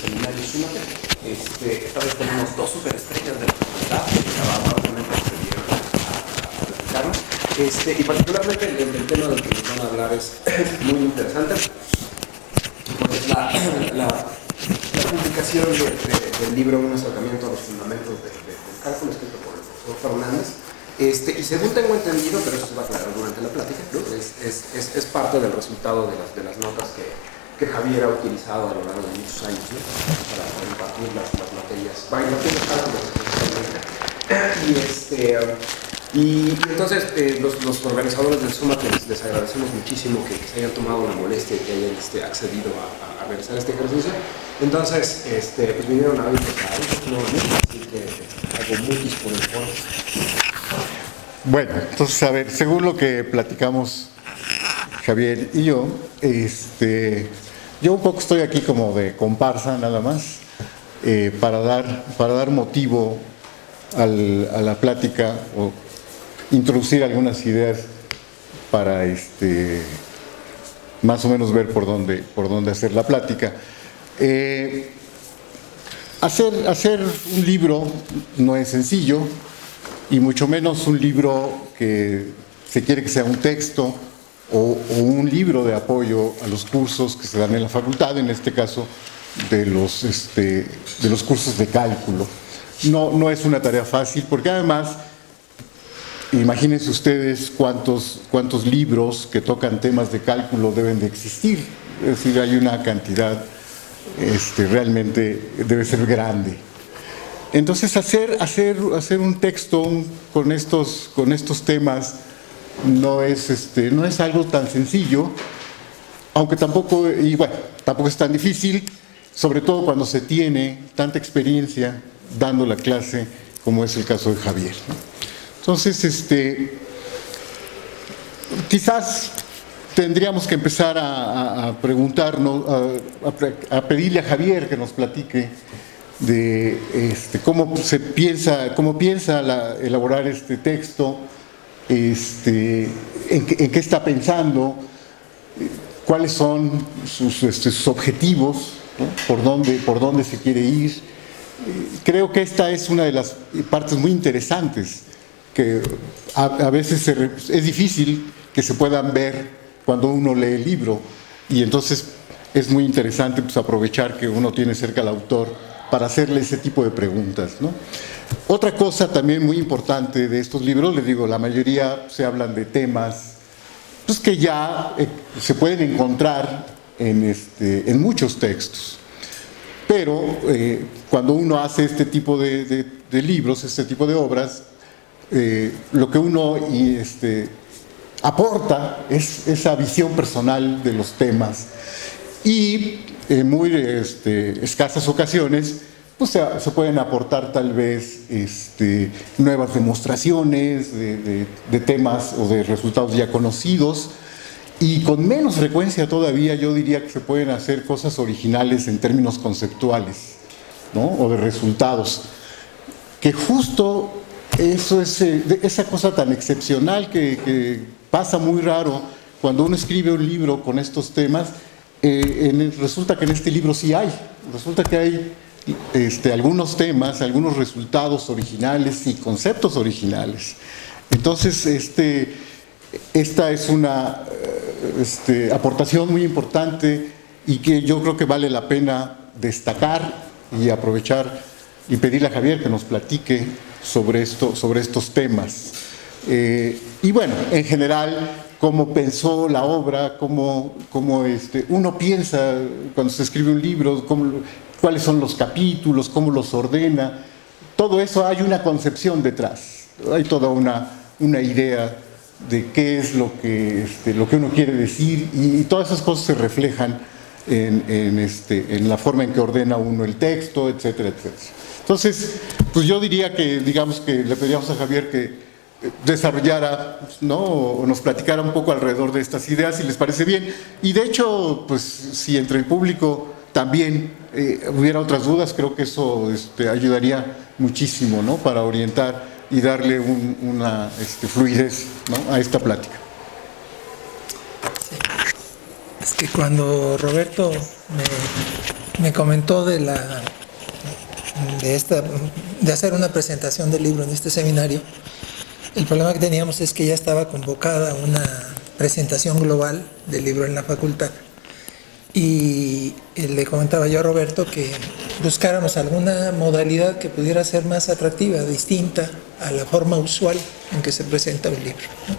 seminario Súmate. Esta vez tenemos dos superestrellas de la facultad que amablemente accedieron a platicarnos. Y particularmente el tema del que nos van a hablar es muy interesante. Pues la publicación del libro Un acercamiento a los fundamentos del cálculo, escrito por el profesor Fernández. Y según tengo entendido, pero eso se va a aclarar durante la plática, ¿no? es parte del resultado de las notas que Javier ha utilizado a lo largo de muchos años, ¿no? para impartir las materias, y entonces los organizadores del Súmate les agradecemos muchísimo que se hayan tomado la molestia y que hayan accedido a realizar este ejercicio. Entonces, pues vinieron a ver así que hago mutis por el foro. Bueno, entonces, a ver, según lo que platicamos Javier y yo, yo un poco estoy aquí como de comparsa nada más, para dar motivo a la plática o introducir algunas ideas para más o menos ver por dónde hacer la plática. Hacer un libro no es sencillo, y mucho menos un libro que se quiere que sea un texto o un libro de apoyo a los cursos que se dan en la facultad, en este caso de los cursos de cálculo. No es una tarea fácil, porque además, imagínense ustedes cuántos libros que tocan temas de cálculo deben de existir. Es decir, hay una cantidad realmente debe ser grande. Entonces hacer un texto con estos temas no es algo tan sencillo, aunque tampoco es tan difícil, sobre todo cuando se tiene tanta experiencia dando la clase como es el caso de Javier, ¿no? Entonces, quizás tendríamos que empezar a preguntarnos, a pedirle a Javier que nos platique de cómo piensa elaborar este texto, en qué está pensando, cuáles son sus objetivos, ¿no? por dónde se quiere ir. Creo que esta es una de las partes muy interesantes que a veces es difícil que se puedan ver cuando uno lee el libro, y entonces es muy interesante pues, aprovechar que uno tiene cerca al autor para hacerle ese tipo de preguntas, ¿no? Otra cosa también muy importante de estos libros, les digo, la mayoría se hablan de temas pues, que ya se pueden encontrar en muchos textos. Pero cuando uno hace este tipo de libros, este tipo de obras, lo que uno aporta es esa visión personal de los temas, y en muy escasas ocasiones pues se pueden aportar tal vez nuevas demostraciones de temas o de resultados ya conocidos, y con menos frecuencia todavía yo diría que se pueden hacer cosas originales en términos conceptuales, ¿no? O de resultados, que justo eso es esa cosa tan excepcional que pasa muy raro cuando uno escribe un libro con estos temas. Resulta que en este libro sí resulta que hay algunos temas, algunos resultados originales y conceptos originales. Entonces, esta es una aportación muy importante y que yo creo que vale la pena destacar y aprovechar y pedirle a Javier que nos platique sobre estos temas. Y bueno, en general, cómo pensó la obra, cómo uno piensa cuando se escribe un libro, cuáles son los capítulos, cómo los ordena. Todo eso hay una concepción detrás, hay toda una idea de qué es lo que uno quiere decir, y todas esas cosas se reflejan en la forma en que ordena uno el texto, etcétera, etcétera. Entonces, pues yo diría que, digamos que le pediríamos a Javier que desarrollara, ¿no? O nos platicara un poco alrededor de estas ideas, si les parece bien. Y de hecho, pues si entre el público también hubiera otras dudas, creo que eso ayudaría muchísimo, ¿no? Para orientar y darle una fluidez, ¿no? A esta plática. Es que cuando Roberto me comentó de hacer una presentación del libro en este seminario, el problema que teníamos es que ya estaba convocada una presentación global del libro en la facultad. Y le comentaba yo a Roberto que buscáramos alguna modalidad que pudiera ser más atractiva, distinta a la forma usual en que se presenta un libro, ¿no?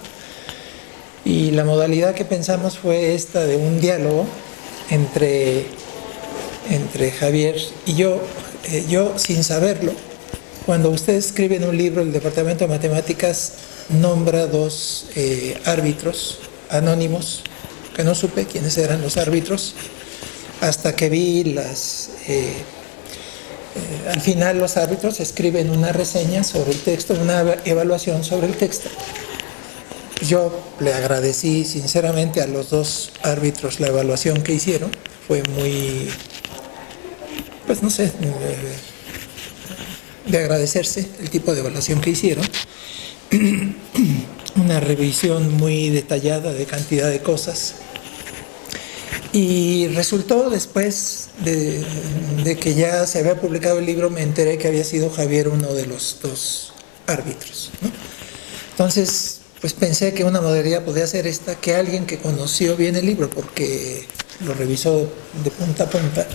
Y la modalidad que pensamos fue esta de un diálogo entre Javier y yo. Yo, sin saberlo, cuando usted escribe en un libro, el Departamento de Matemáticas nombra dos árbitros anónimos, que no supe quiénes eran los árbitros, hasta que vi al final los árbitros escriben una reseña sobre el texto, una evaluación sobre el texto. Yo le agradecí sinceramente a los dos árbitros la evaluación que hicieron, fue muy, pues no sé, de agradecerse el tipo de evaluación que hicieron. Una revisión muy detallada de cantidad de cosas. Y resultó después de que ya se había publicado el libro, me enteré que había sido Javier uno de los dos árbitros, ¿no? Entonces, pues pensé que una modalidad podía ser esta, que alguien que conoció bien el libro, porque lo revisó de punta a punta,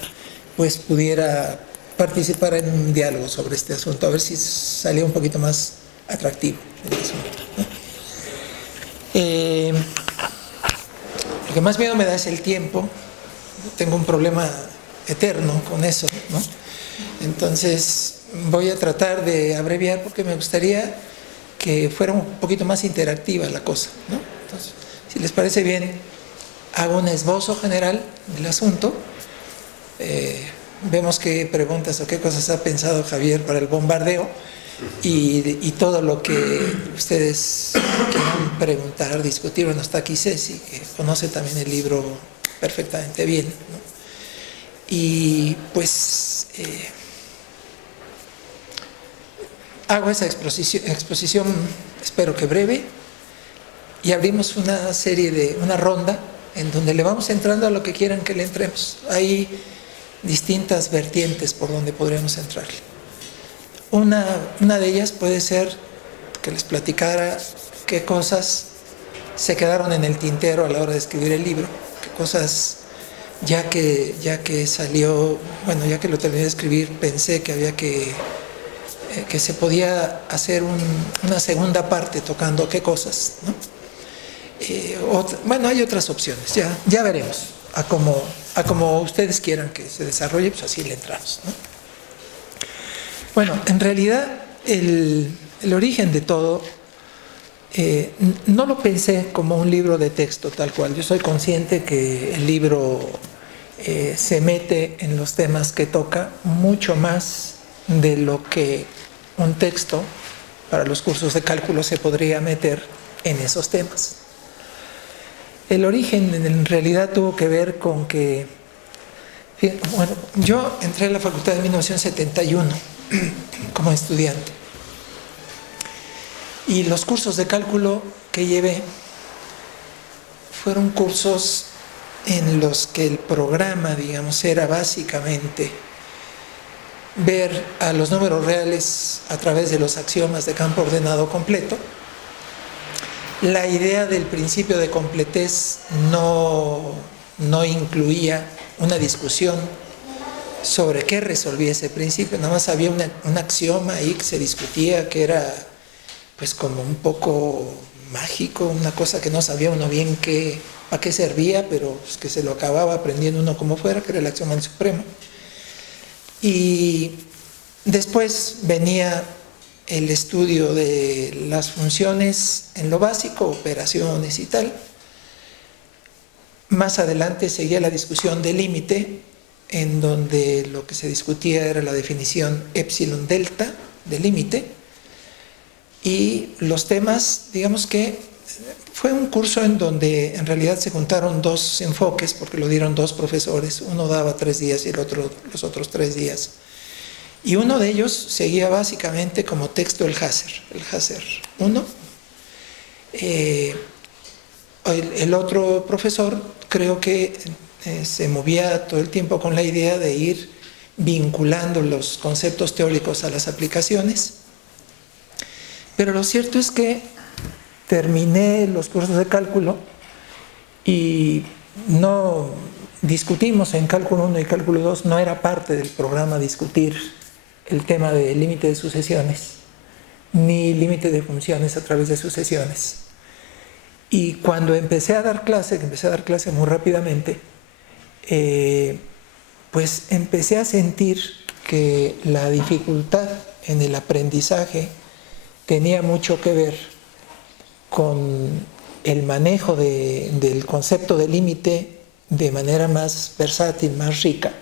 pues pudiera participar en un diálogo sobre este asunto, a ver si salía un poquito más atractivo el asunto, ¿no? Lo que más miedo me da es el tiempo. Tengo un problema eterno con eso, ¿no? Entonces voy a tratar de abreviar porque me gustaría que fuera un poquito más interactiva la cosa, ¿no? Entonces, si les parece bien, hago un esbozo general del asunto. Vemos qué preguntas o qué cosas ha pensado Javier para el bombardeo y todo lo que ustedes quieran preguntar, discutir. Bueno, está aquí Ceci, que conoce también el libro perfectamente bien, ¿no? Y pues hago esa exposición, espero que breve, y abrimos una ronda en donde le vamos entrando a lo que quieran que le entremos. Hay distintas vertientes por donde podríamos entrarle. Una de ellas puede ser que les platicara qué cosas se quedaron en el tintero a la hora de escribir el libro, qué cosas ya que salió, bueno, ya que lo terminé de escribir, pensé que había que se podía hacer una segunda parte tocando qué cosas, ¿no? Bueno, hay otras opciones, ya veremos, a como ustedes quieran que se desarrolle, pues así le entramos, ¿no? Bueno, en realidad el origen de todo no lo pensé como un libro de texto tal cual. Yo soy consciente que el libro se mete en los temas que toca mucho más de lo que un texto para los cursos de cálculo se podría meter en esos temas. El origen en realidad tuvo que ver con que, bueno, yo entré a la facultad en 1971 como estudiante y los cursos de cálculo que llevé fueron cursos en los que el programa, digamos, era básicamente ver a los números reales a través de los axiomas de campo ordenado completo. La idea del principio de completez no incluía una discusión sobre qué resolvía ese principio, nada más había un axioma ahí que se discutía, que era pues como un poco mágico, una cosa que no sabía uno bien a qué servía, pero pues, que se lo acababa aprendiendo uno como fuera, que era el axioma del supremo. Y después venía el estudio de las funciones en lo básico, operaciones y tal. Más adelante seguía la discusión del límite, en donde lo que se discutía era la definición epsilon delta del límite. Y los temas, digamos que fue un curso en donde en realidad se juntaron dos enfoques, porque lo dieron dos profesores. Uno daba 3 días y el otro los otros 3 días. Y uno de ellos seguía básicamente como texto el Haser 1. El otro profesor creo que se movía todo el tiempo con la idea de ir vinculando los conceptos teóricos a las aplicaciones. Pero lo cierto es que terminé los cursos de cálculo y no discutimos en cálculo 1 y cálculo 2, no era parte del programa discutir el tema de límite de sucesiones, ni límite de funciones a través de sucesiones. Y cuando empecé a dar clase, que empecé a dar clase muy rápidamente, pues empecé a sentir que la dificultad en el aprendizaje tenía mucho que ver con el manejo del concepto de límite de manera más versátil, más rica.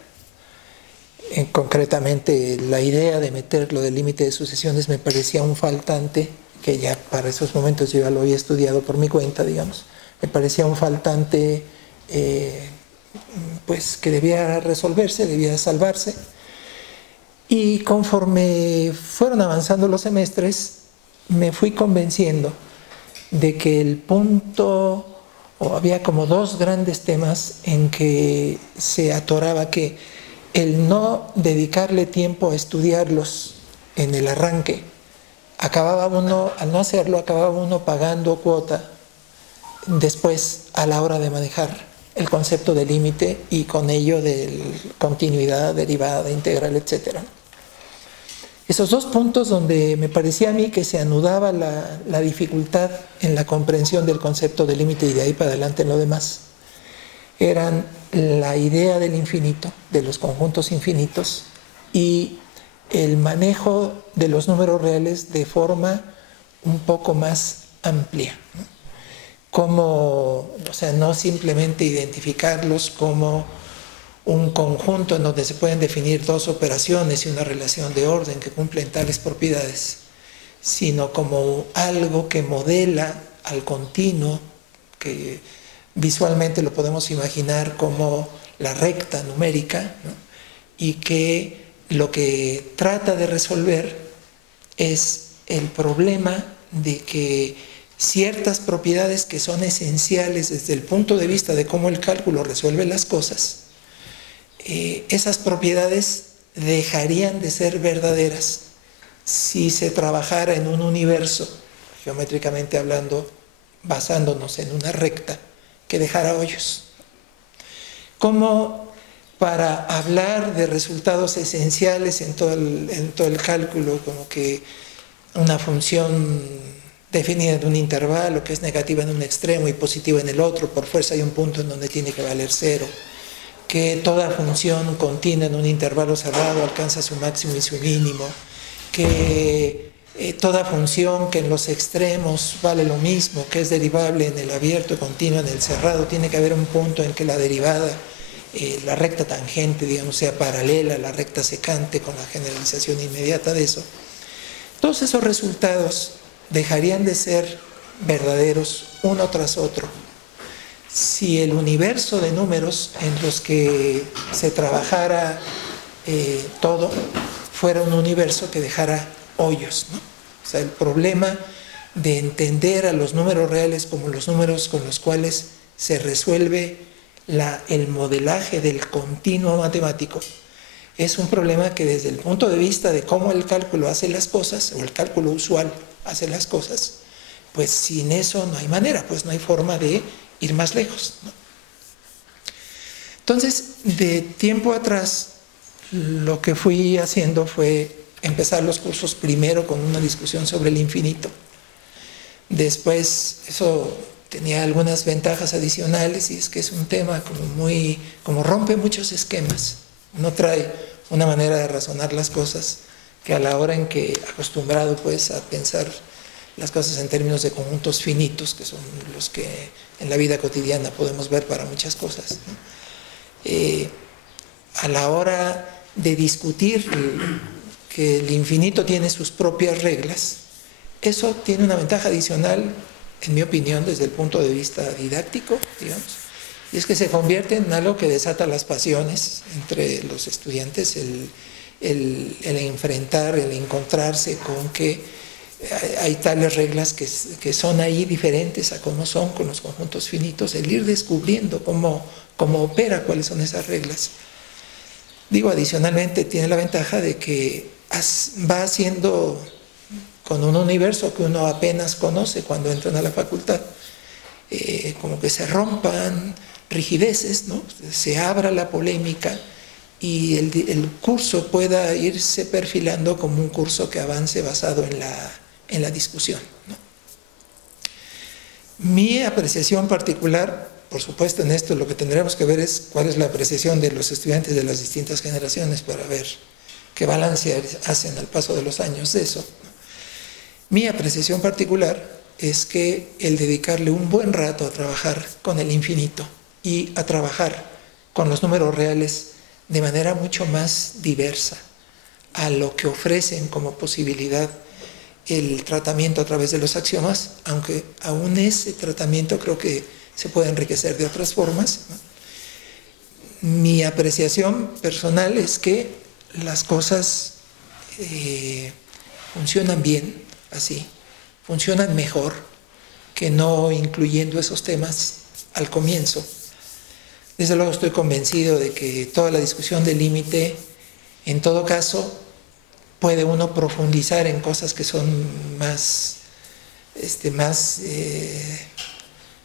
Concretamente, la idea de meter lo del límite de sucesiones me parecía un faltante, que ya para esos momentos yo ya lo había estudiado por mi cuenta, digamos. Me parecía un faltante pues que debía resolverse, debía salvarse. Y conforme fueron avanzando los semestres, me fui convenciendo de que el punto, o había como dos grandes temas en que se atoraba, que el no dedicarle tiempo a estudiarlos en el arranque, acababa uno, al no hacerlo, acababa uno pagando cuota después a la hora de manejar el concepto de límite y con ello de continuidad, derivada, integral, etc. Esos dos puntos donde me parecía a mí que se anudaba la dificultad en la comprensión del concepto de límite y de ahí para adelante en lo demás, eran la idea del infinito, de los conjuntos infinitos, y el manejo de los números reales de forma un poco más amplia, ¿no? Como, o sea, no simplemente identificarlos como un conjunto en donde se pueden definir dos operaciones y una relación de orden que cumplen tales propiedades, sino como algo que modela al continuo, que visualmente lo podemos imaginar como la recta numérica, ¿no? Y que lo que trata de resolver es el problema de que ciertas propiedades que son esenciales desde el punto de vista de cómo el cálculo resuelve las cosas, esas propiedades dejarían de ser verdaderas si se trabajara en un universo, geométricamente hablando, basándonos en una recta que dejara hoyos. Como para hablar de resultados esenciales en todo el cálculo, como que una función definida en un intervalo que es negativa en un extremo y positiva en el otro, por fuerza hay un punto en donde tiene que valer cero, que toda función continua en un intervalo cerrado alcanza su máximo y su mínimo, que toda función que en los extremos vale lo mismo, que es derivable en el abierto, continua en el cerrado, tiene que haber un punto en que la derivada, la recta tangente, digamos, sea paralela a la recta secante con la generalización inmediata de eso. Todos esos resultados dejarían de ser verdaderos uno tras otro si el universo de números en los que se trabajara todo fuera un universo que dejara hoyos, ¿no? O sea, el problema de entender a los números reales como los números con los cuales se resuelve el modelaje del continuo matemático es un problema que desde el punto de vista de cómo el cálculo hace las cosas, o el cálculo usual hace las cosas, pues sin eso no hay manera, pues no hay forma de ir más lejos, ¿no? Entonces, de tiempo atrás, lo que fui haciendo fue empezar los cursos primero con una discusión sobre el infinito. Después, eso tenía algunas ventajas adicionales, y es que es un tema como rompe muchos esquemas. No trae una manera de razonar las cosas que a la hora en que acostumbrado pues a pensar las cosas en términos de conjuntos finitos, que son los que en la vida cotidiana podemos ver para muchas cosas, ¿no? A la hora de discutir que el infinito tiene sus propias reglas, eso tiene una ventaja adicional, en mi opinión, desde el punto de vista didáctico, digamos, y es que se convierte en algo que desata las pasiones entre los estudiantes, el enfrentar, el encontrarse con que hay tales reglas que son ahí diferentes a cómo son con los conjuntos finitos, el ir descubriendo cómo opera, cuáles son esas reglas. Digo, adicionalmente tiene la ventaja de que va haciendo con un universo que uno apenas conoce cuando entran a la facultad, como que se rompan rigideces, ¿no? Se abra la polémica y el curso pueda irse perfilando como un curso que avance basado en la discusión, ¿no? Mi apreciación particular, por supuesto, en esto lo que tendremos que ver es cuál es la apreciación de los estudiantes de las distintas generaciones para ver qué balance hacen al paso de los años de eso, ¿no? Mi apreciación particular es que el dedicarle un buen rato a trabajar con el infinito y a trabajar con los números reales de manera mucho más diversa a lo que ofrecen como posibilidad el tratamiento a través de los axiomas, aunque aún ese tratamiento creo que se puede enriquecer de otras formas, ¿no? Mi apreciación personal es que las cosas funcionan bien así, funcionan mejor que no incluyendo esos temas al comienzo. Desde luego estoy convencido de que toda la discusión del límite, en todo caso, puede uno profundizar en cosas que son más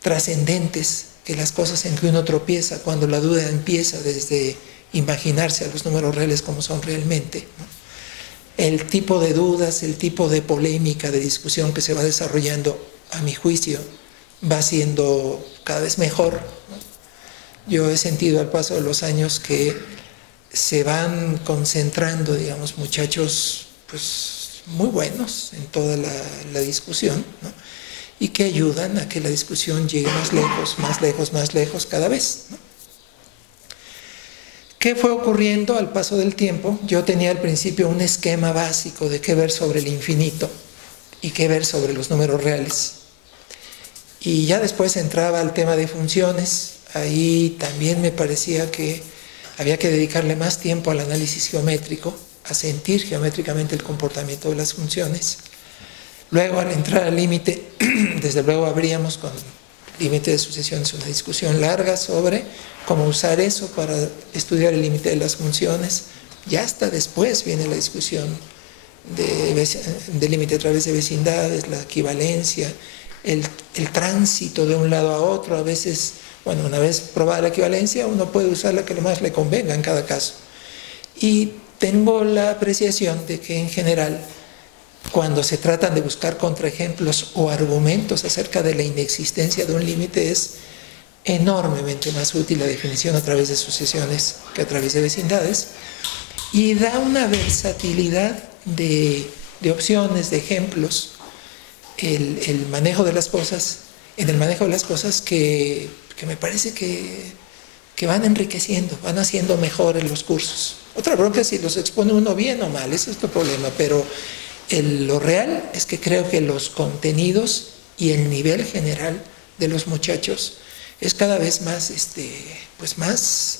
trascendentes que las cosas en que uno tropieza cuando la duda empieza desde imaginarse a los números reales como son realmente, ¿no? El tipo de dudas, el tipo de polémica, de discusión que se va desarrollando, a mi juicio, va siendo cada vez mejor, ¿no? Yo he sentido al paso de los años que se van concentrando, digamos, muchachos pues muy buenos en toda la discusión, ¿no? Y que ayudan a que la discusión llegue más lejos, más lejos, más lejos cada vez, ¿no? ¿Qué fue ocurriendo al paso del tiempo? Yo tenía al principio un esquema básico de qué ver sobre el infinito y qué ver sobre los números reales. Y ya después entraba al tema de funciones. Ahí también me parecía que había que dedicarle más tiempo al análisis geométrico, a sentir geométricamente el comportamiento de las funciones. Luego, al entrar al límite, desde luego habríamos con límite de sucesiones una discusión larga sobre cómo usar eso para estudiar el límite de las funciones. Ya hasta después viene la discusión de límite a través de vecindades, la equivalencia, el tránsito de un lado a otro. A veces, bueno, una vez probada la equivalencia, uno puede usar la que más le convenga en cada caso. Y tengo la apreciación de que en general, cuando se tratan de buscar contraejemplos o argumentos acerca de la inexistencia de un límite, es enormemente más útil la definición a través de sucesiones que a través de vecindades, y da una versatilidad de opciones, de ejemplos, el manejo de las cosas, en el manejo de las cosas que me parece que van enriqueciendo, van haciendo mejores los cursos. Otra bronca es si los expone uno bien o mal, ese es el problema, pero lo real es que creo que los contenidos y el nivel general de los muchachos es cada vez más, pues más,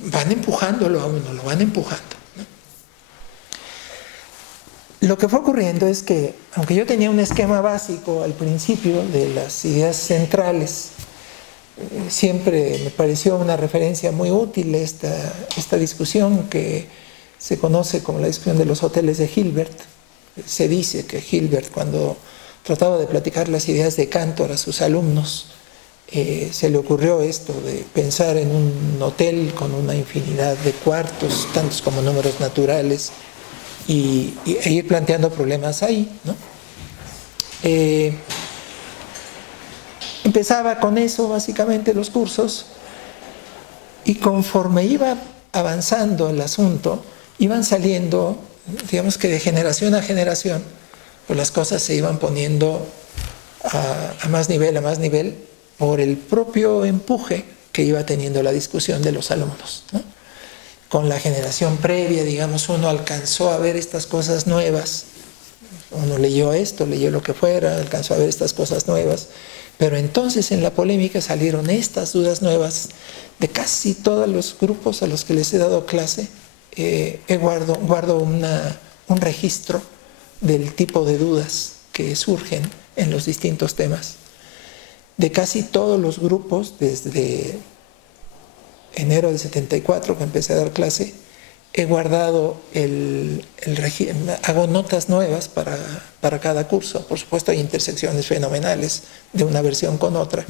van empujándolo a uno, lo van empujando, ¿no? Lo que fue ocurriendo es que, aunque yo tenía un esquema básico al principio de las ideas centrales, siempre me pareció una referencia muy útil esta discusión que se conoce como la discusión de los hoteles de Hilbert. Se dice que Hilbert, cuando trataba de platicar las ideas de Cantor a sus alumnos, se le ocurrió esto de pensar en un hotel con una infinidad de cuartos, tantos como números naturales, e ir planteando problemas ahí, ¿no? Empezaba con eso básicamente los cursos, y conforme iba avanzando el asunto, iban saliendo, digamos que de generación a generación, pues las cosas se iban poniendo a más nivel, por el propio empuje que iba teniendo la discusión de los alumnos, ¿no? Con la generación previa, digamos, uno alcanzó a ver estas cosas nuevas, uno leyó esto, leyó lo que fuera, alcanzó a ver estas cosas nuevas, pero entonces en la polémica salieron estas dudas nuevas de casi todos los grupos a los que les he dado clase. Guardo un registro del tipo de dudas que surgen en los distintos temas. De casi todos los grupos, desde enero del 74 que empecé a dar clase, he guardado hago notas nuevas para cada curso. Por supuesto hay intersecciones fenomenales de una versión con otra,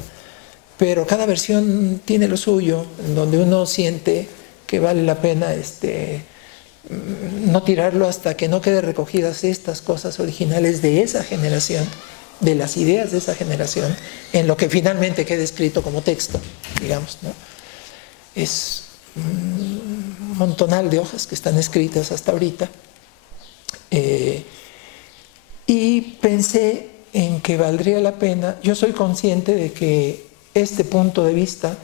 pero cada versión tiene lo suyo, en donde uno siente que vale la pena no tirarlo hasta que no quede recogidas estas cosas originales de esa generación, de las ideas de esa generación, en lo que finalmente quede escrito como texto, digamos, ¿no? Es un montonal de hojas que están escritas hasta ahorita. Y pensé en que valdría la pena. Yo soy consciente de que este punto de vista,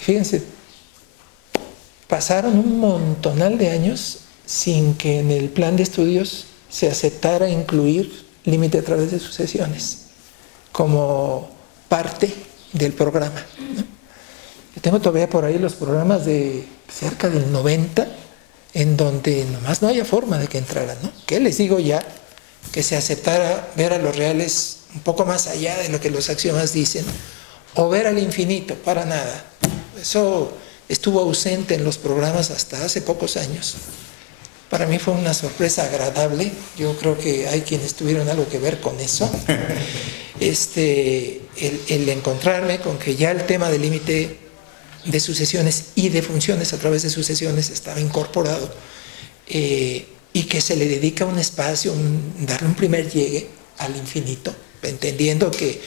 fíjense, pasaron un montonal de años sin que en el plan de estudios se aceptara incluir límite a través de sucesiones como parte del programa, ¿no? Yo tengo todavía por ahí los programas de cerca del 90, en donde nomás no haya forma de que entraran, ¿no? ¿Qué les digo ya? Que se aceptara ver a los reales un poco más allá de lo que los axiomas dicen, o ver al infinito, para nada. Eso estuvo ausente en los programas hasta hace pocos años. Para mí fue una sorpresa agradable. Yo creo que hay quienes tuvieron algo que ver con eso. El encontrarme con que ya el tema del límite de sucesiones y de funciones a través de sucesiones estaba incorporado, y que se le dedica un espacio, darle un primer llegue al infinito, entendiendo que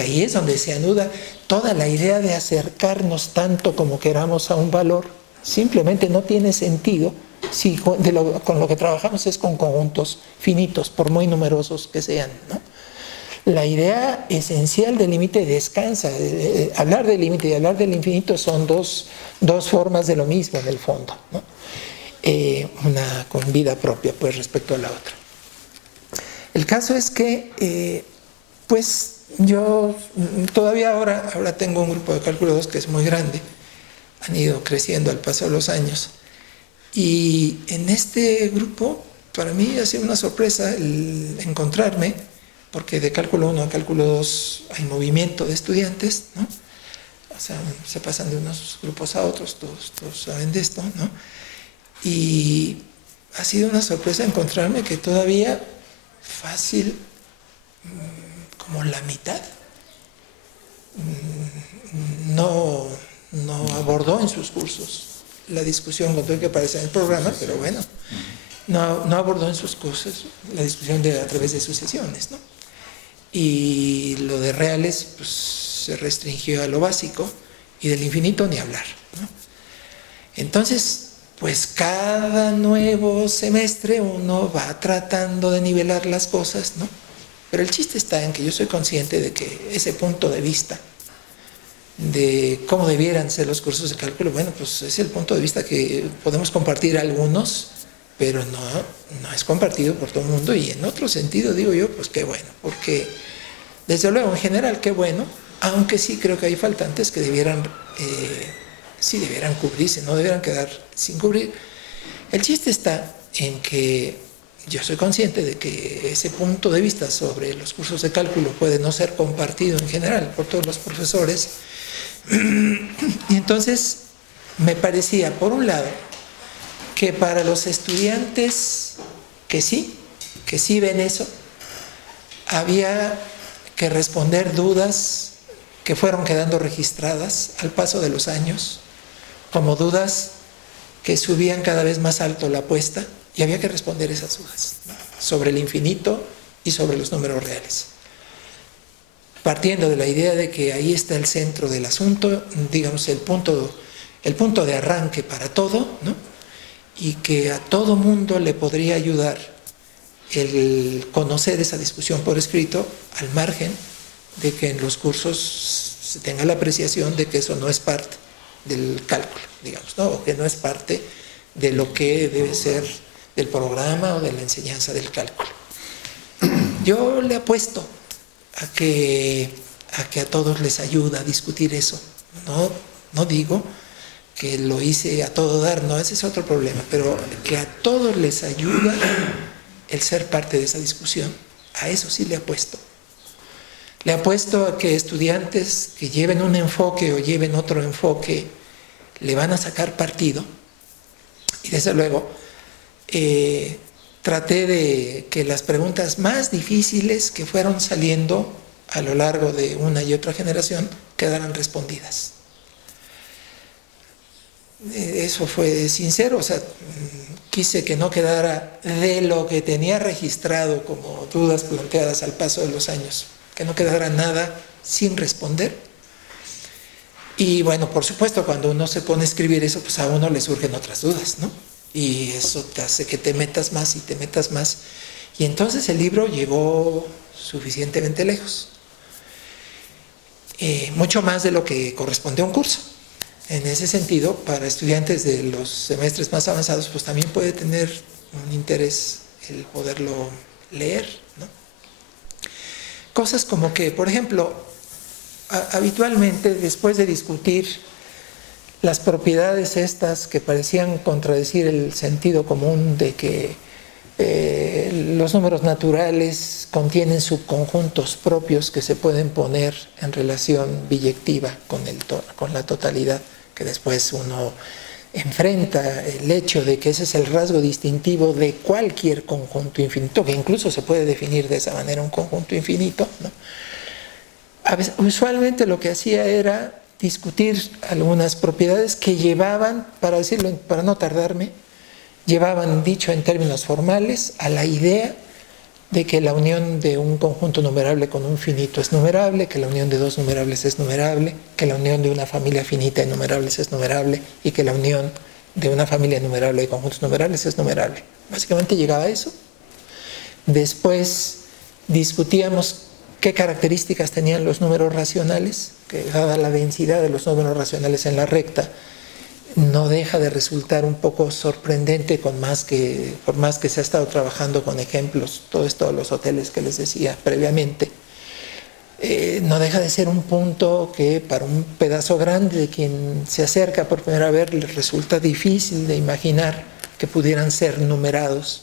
ahí es donde se anuda toda la idea de acercarnos tanto como queramos a un valor. Simplemente no tiene sentido si con lo que trabajamos es con conjuntos finitos, por muy numerosos que sean, ¿no? La idea esencial del límite descansa. Hablar del límite y hablar del infinito son dos formas de lo mismo en el fondo, ¿no? Una con vida propia, pues, respecto a la otra. El caso es que, pues, yo todavía ahora tengo un grupo de cálculo 2 que es muy grande. Han ido creciendo al paso de los años. Y en este grupo, para mí ha sido una sorpresa el encontrarme, porque de cálculo 1 a cálculo 2 hay movimiento de estudiantes, ¿no? O sea, se pasan de unos grupos a otros, todos saben de esto, ¿no? Y ha sido una sorpresa encontrarme que todavía fácil, como la mitad, no abordó en sus cursos la discusión con todo el que aparece en el programa, pero bueno, no abordó en sus cursos la discusión a través de sucesiones, ¿no? Y lo de reales, pues, se restringió a lo básico, y del infinito ni hablar, ¿no? Entonces, pues cada nuevo semestre uno va tratando de nivelar las cosas, ¿no? Pero el chiste está en que yo soy consciente de que ese punto de vista de cómo debieran ser los cursos de cálculo, bueno, pues es el punto de vista que podemos compartir algunos, pero no es compartido por todo el mundo. Y en otro sentido digo yo, pues qué bueno, porque desde luego en general qué bueno, aunque sí creo que hay faltantes que debieran cubrirse, no debieran quedar sin cubrir. El chiste está en que yo soy consciente de que ese punto de vista sobre los cursos de cálculo puede no ser compartido en general por todos los profesores. Y entonces me parecía, por un lado, que para los estudiantes que sí ven eso, había que responder dudas que fueron quedando registradas al paso de los años, como dudas que subían cada vez más alto la apuesta, y había que responder esas dudas, ¿no? Sobre el infinito y sobre los números reales, partiendo de la idea de que ahí está el centro del asunto, digamos, el punto de arranque para todo, ¿no? Y que a todo mundo le podría ayudar el conocer esa discusión por escrito, al margen de que en los cursos se tenga la apreciación de que eso no es parte del cálculo, digamos, ¿no? O que no es parte de lo que debe ser del programa o de la enseñanza del cálculo. Yo le apuesto a que a todos les ayuda a discutir eso. No digo que lo hice a todo dar, no, ese es otro problema, pero que a todos les ayuda el ser parte de esa discusión. A eso sí le apuesto. Le apuesto a que estudiantes que lleven un enfoque o lleven otro enfoque le van a sacar partido. Y desde luego, traté de que las preguntas más difíciles que fueron saliendo a lo largo de una y otra generación quedaran respondidas. Eso fue sincero, o sea, quise que no quedara de lo que tenía registrado como dudas planteadas al paso de los años, que no quedara nada sin responder. Y bueno, por supuesto, cuando uno se pone a escribir eso, pues a uno le surgen otras dudas, ¿no? Y eso te hace que te metas más y te metas más. Y entonces el libro llegó suficientemente lejos. Mucho más de lo que corresponde a un curso. En ese sentido, para estudiantes de los semestres más avanzados, pues también puede tener un interés el poderlo leer, ¿no? Cosas como que, por ejemplo, habitualmente después de discutir las propiedades estas que parecían contradecir el sentido común de que los números naturales contienen subconjuntos propios que se pueden poner en relación biyectiva con la totalidad, que después uno enfrenta el hecho de que ese es el rasgo distintivo de cualquier conjunto infinito, que incluso se puede definir de esa manera un conjunto infinito, ¿no? Usualmente lo que hacía era discutir algunas propiedades que llevaban, para decirlo, para no tardarme, llevaban, dicho en términos formales, a la idea de que la unión de un conjunto numerable con un finito es numerable, que la unión de dos numerables es numerable, que la unión de una familia finita de numerables es numerable y que la unión de una familia numerable de conjuntos numerables es numerable. Básicamente llegaba a eso. Después discutíamos qué características tenían los números racionales, que dada la densidad de los números racionales en la recta, no deja de resultar un poco sorprendente por más que se ha estado trabajando con ejemplos, todo esto de los hoteles que les decía previamente, no deja de ser un punto que para un pedazo grande de quien se acerca por primera vez le resulta difícil de imaginar que pudieran ser numerados,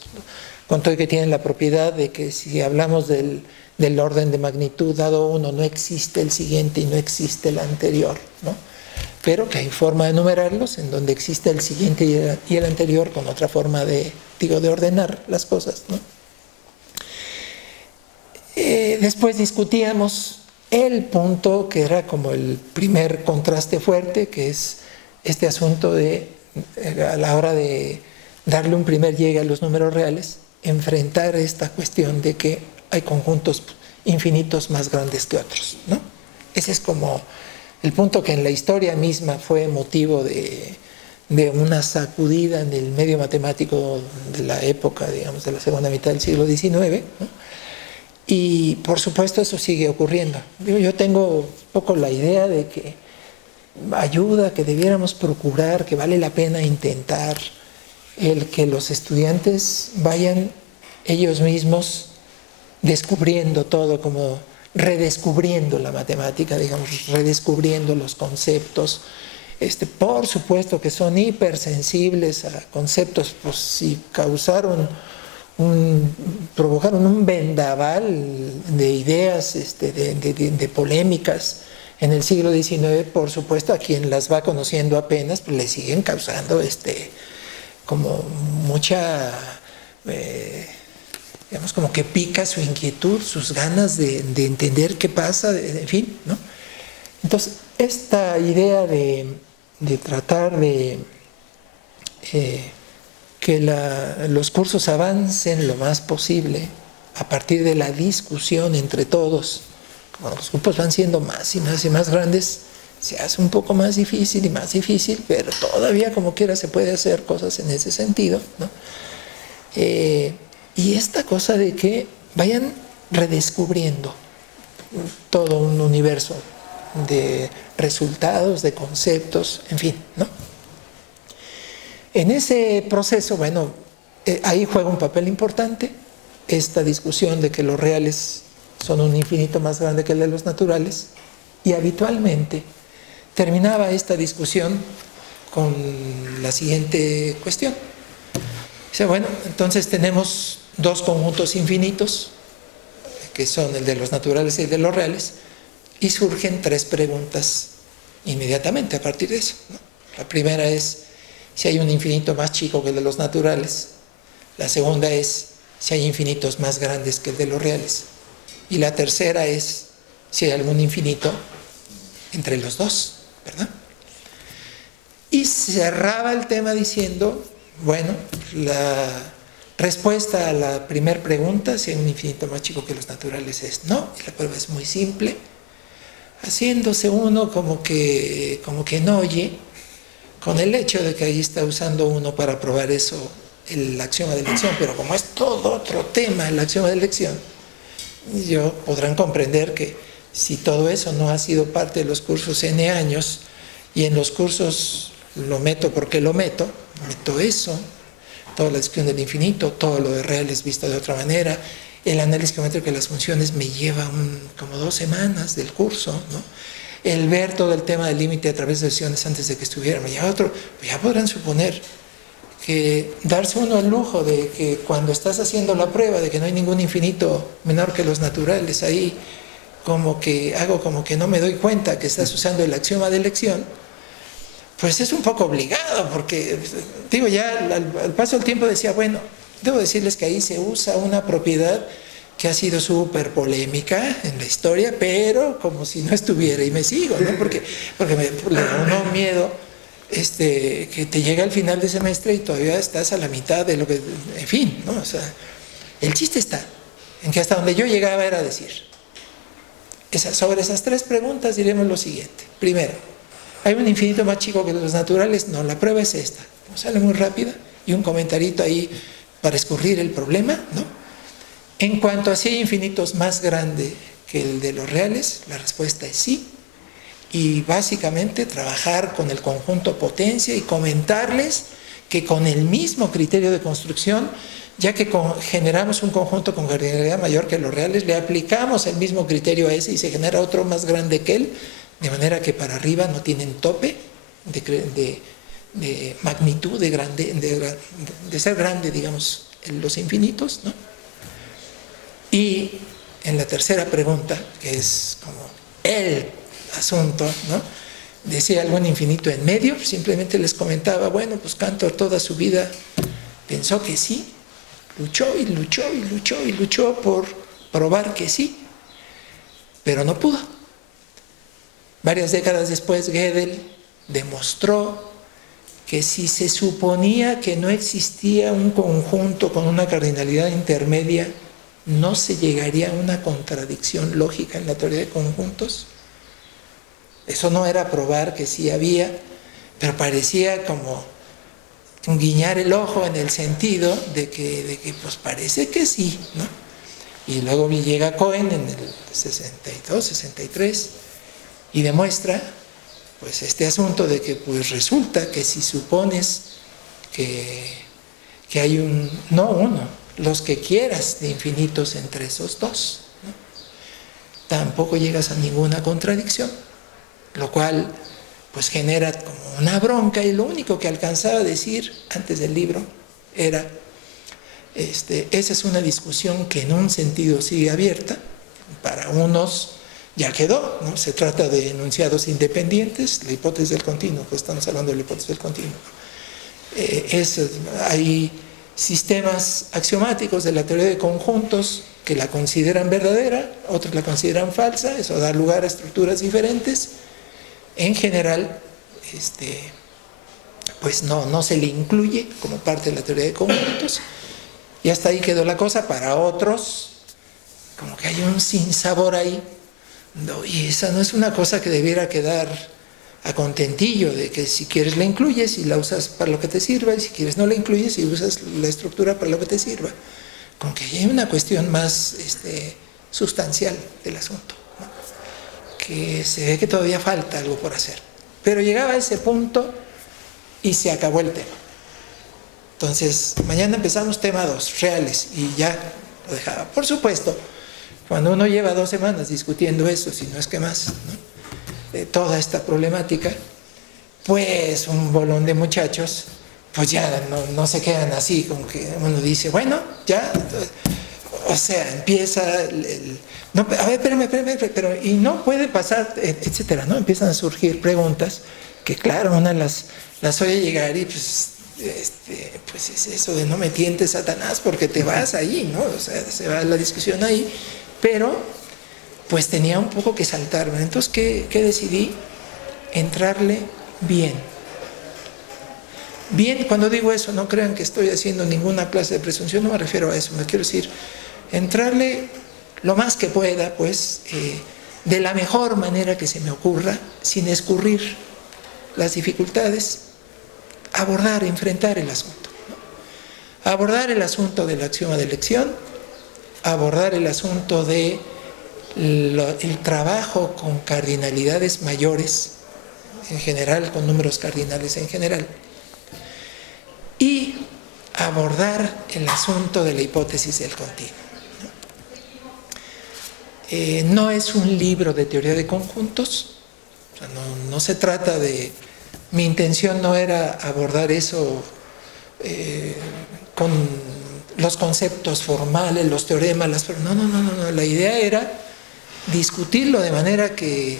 con todo que tienen la propiedad de que si hablamos del orden de magnitud dado uno, no existe el siguiente y no existe el anterior, ¿no? Pero que hay forma de numerarlos en donde existe el siguiente y el anterior con otra forma de ordenar las cosas, ¿no? Después discutíamos el punto que era como el primer contraste fuerte, que es este asunto de, a la hora de darle un primer llegue a los números reales, enfrentar esta cuestión de que hay conjuntos infinitos más grandes que otros, ¿no? Ese es como el punto que en la historia misma fue motivo de una sacudida en el medio matemático de la época, digamos, de la segunda mitad del siglo XIX, ¿no? Y por supuesto eso sigue ocurriendo. Yo tengo un poco la idea de que ayuda, que debiéramos procurar, que vale la pena intentar el que los estudiantes vayan ellos mismos descubriendo todo, como redescubriendo la matemática, digamos, redescubriendo los conceptos. Por supuesto que son hipersensibles a conceptos, pues si provocaron un vendaval de ideas, de polémicas en el siglo XIX, por supuesto a quien las va conociendo apenas, pues le siguen causando como mucha, digamos, como que pica su inquietud, sus ganas de entender qué pasa, en fin, ¿no? Entonces, esta idea de tratar de que los cursos avancen lo más posible a partir de la discusión entre todos, cuando los grupos van siendo más y más y más grandes, se hace un poco más difícil y más difícil, pero todavía como quiera se puede hacer cosas en ese sentido, ¿no? Y esta cosa de que vayan redescubriendo todo un universo de resultados, de conceptos, en fin, ¿no? En ese proceso, bueno, ahí juega un papel importante esta discusión de que los reales son un infinito más grande que el de los naturales, y habitualmente terminaba esta discusión con la siguiente cuestión. Dice, bueno, entonces tenemos dos conjuntos infinitos, que son el de los naturales y el de los reales, y surgen tres preguntas inmediatamente a partir de eso, ¿no? La primera es si hay un infinito más chico que el de los naturales. La segunda es si hay infinitos más grandes que el de los reales. Y la tercera es si hay algún infinito entre los dos, ¿verdad? Y cerraba el tema diciendo, bueno, la respuesta a la primera pregunta, si hay un infinito más chico que los naturales, es no. Y la prueba es muy simple, haciéndose uno como que no oye, con el hecho de que ahí está usando uno para probar eso, el axioma de elección, pero como es todo otro tema el axioma de elección, podrán comprender que si todo eso no ha sido parte de los cursos N años, y en los cursos lo meto porque lo meto eso, toda la descripción del infinito, todo lo de reales visto de otra manera, el análisis geométrico de las funciones me lleva como 2 semanas del curso, ¿no? El ver todo el tema del límite a través de sesiones antes de que estuviera me lleva otro. Pues ya podrán suponer que darse uno el lujo de que cuando estás haciendo la prueba de que no hay ningún infinito menor que los naturales, ahí como que hago como que no me doy cuenta que estás usando el axioma de elección, pues es un poco obligado, porque digo, ya al paso del tiempo decía, bueno, debo decirles que ahí se usa una propiedad que ha sido súper polémica en la historia, pero como si no estuviera, y me sigo, ¿no? Porque le da uno miedo que te llega al final de semestre y todavía estás a la mitad de lo que, en fin, ¿no? O sea, el chiste está en que hasta donde yo llegaba era decir, sobre esas tres preguntas diremos lo siguiente. Primero, ¿hay un infinito más chico que los naturales? No, la prueba es esta. Sale muy rápida y un comentarito ahí para escurrir el problema, ¿no? En cuanto a si hay infinitos más grande que el de los reales, la respuesta es sí. Y básicamente trabajar con el conjunto potencia y comentarles que con el mismo criterio de construcción, ya que generamos un conjunto con cardinalidad mayor que los reales, le aplicamos el mismo criterio a ese y se genera otro más grande que él, de manera que para arriba no tienen tope de magnitud, de ser grande, digamos, en los infinitos, ¿no? Y en la tercera pregunta, que es como el asunto, ¿no? Decía algún infinito en medio, simplemente les comentaba, bueno, pues Cantor toda su vida pensó que sí, luchó y luchó y luchó y luchó por probar que sí, pero no pudo. Varias décadas después, Gödel demostró que si se suponía que no existía un conjunto con una cardinalidad intermedia, no se llegaría a una contradicción lógica en la teoría de conjuntos. Eso no era probar que sí había, pero parecía como guiñar el ojo en el sentido de que pues parece que sí, ¿no? Y luego llega Cohen en el 62, 63 y demuestra pues este asunto de que pues resulta que si supones que hay no uno, los que quieras de infinitos entre esos dos, ¿no? Tampoco llegas a ninguna contradicción, lo cual pues genera como una bronca, y lo único que alcanzaba a decir antes del libro era esa es una discusión que en un sentido sigue abierta, para unos ya quedó, ¿no? Se trata de enunciados independientes, la hipótesis del continuo, pues estamos hablando de la hipótesis del continuo. Hay sistemas axiomáticos de la teoría de conjuntos que la consideran verdadera, otros la consideran falsa, eso da lugar a estructuras diferentes. En general, pues no se le incluye como parte de la teoría de conjuntos, y hasta ahí quedó la cosa. Para otros, como que hay un sinsabor ahí, no, y esa no es una cosa que debiera quedar a contentillo, de que si quieres la incluyes y la usas para lo que te sirva, y si quieres no la incluyes y usas la estructura para lo que te sirva. Como que hay una cuestión más sustancial del asunto, ¿no? Que se ve que todavía falta algo por hacer. Pero llegaba a ese punto y se acabó el tema. Entonces, mañana empezamos tema 2, reales, y ya lo dejaba. Por supuesto, cuando uno lleva 2 semanas discutiendo eso, si no es que más, ¿no? Toda esta problemática, pues un bolón de muchachos pues ya no se quedan así, como que uno dice, bueno, ya, o sea, empieza no, a ver, espérame, pero y no puede pasar, etcétera, ¿no? Empiezan a surgir preguntas que, claro, una las oye llegar y pues es eso de no me tientes, Satanás, porque te vas ahí, ¿no? O sea, se va la discusión ahí, pero pues tenía un poco que saltarme. Entonces, ¿qué decidí? Entrarle bien. Bien, cuando digo eso, no crean que estoy haciendo ninguna clase de presunción, no me refiero a eso, me quiero decir, entrarle lo más que pueda, pues, de la mejor manera que se me ocurra, sin escurrir las dificultades, abordar, enfrentar el asunto, ¿no? Abordar el asunto del axioma de elección, abordar el asunto de el trabajo con cardinalidades mayores, en general, con números cardinales en general, y abordar el asunto de la hipótesis del continuo. No es un libro de teoría de conjuntos, o sea, no se trata de... Mi intención no era abordar eso con los conceptos formales, los teoremas, no, la idea era discutirlo de manera que,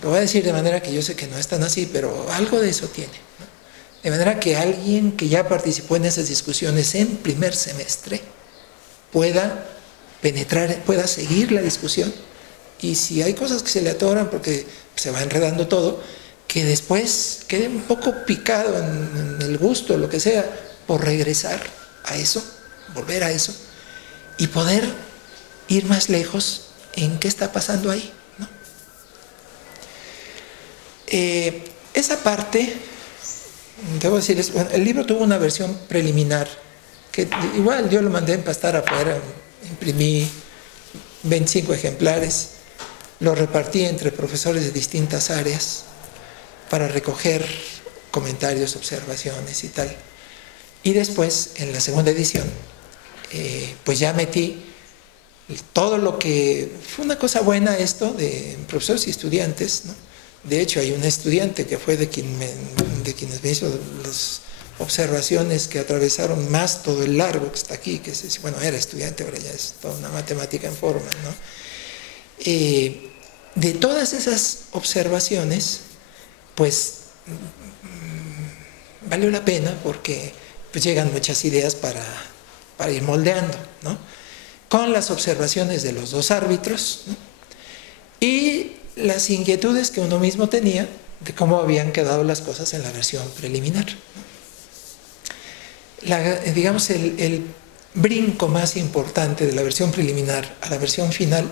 lo voy a decir de manera que yo sé que no es tan así, pero algo de eso tiene, ¿no? De manera que alguien que ya participó en esas discusiones en primer semestre pueda penetrar, pueda seguir la discusión, y si hay cosas que se le atoran porque se va enredando todo, que después quede un poco picado en el gusto, lo que sea, por regresar a eso, volver a eso, y poder ir más lejos en qué está pasando ahí, ¿no? Esa parte, debo decirles, bueno, el libro tuvo una versión preliminar, que igual yo lo mandé a empastar afuera, imprimí 25 ejemplares, lo repartí entre profesores de distintas áreas para recoger comentarios, observaciones y tal. Y después, en la segunda edición, pues ya metí todo lo que... Fue una cosa buena esto de profesores y estudiantes, ¿no? De hecho, hay un estudiante que fue de quienes me hizo las observaciones que atravesaron más todo el largo que está aquí, que es, bueno, era estudiante, ahora ya es toda una matemática en forma, ¿no? De todas esas observaciones, pues valió la pena porque pues llegan muchas ideas para ir moldeando, ¿no? Con las observaciones de los dos árbitros, ¿no? Y las inquietudes que uno mismo tenía de cómo habían quedado las cosas en la versión preliminar, ¿no? Digamos, el brinco más importante de la versión preliminar a la versión final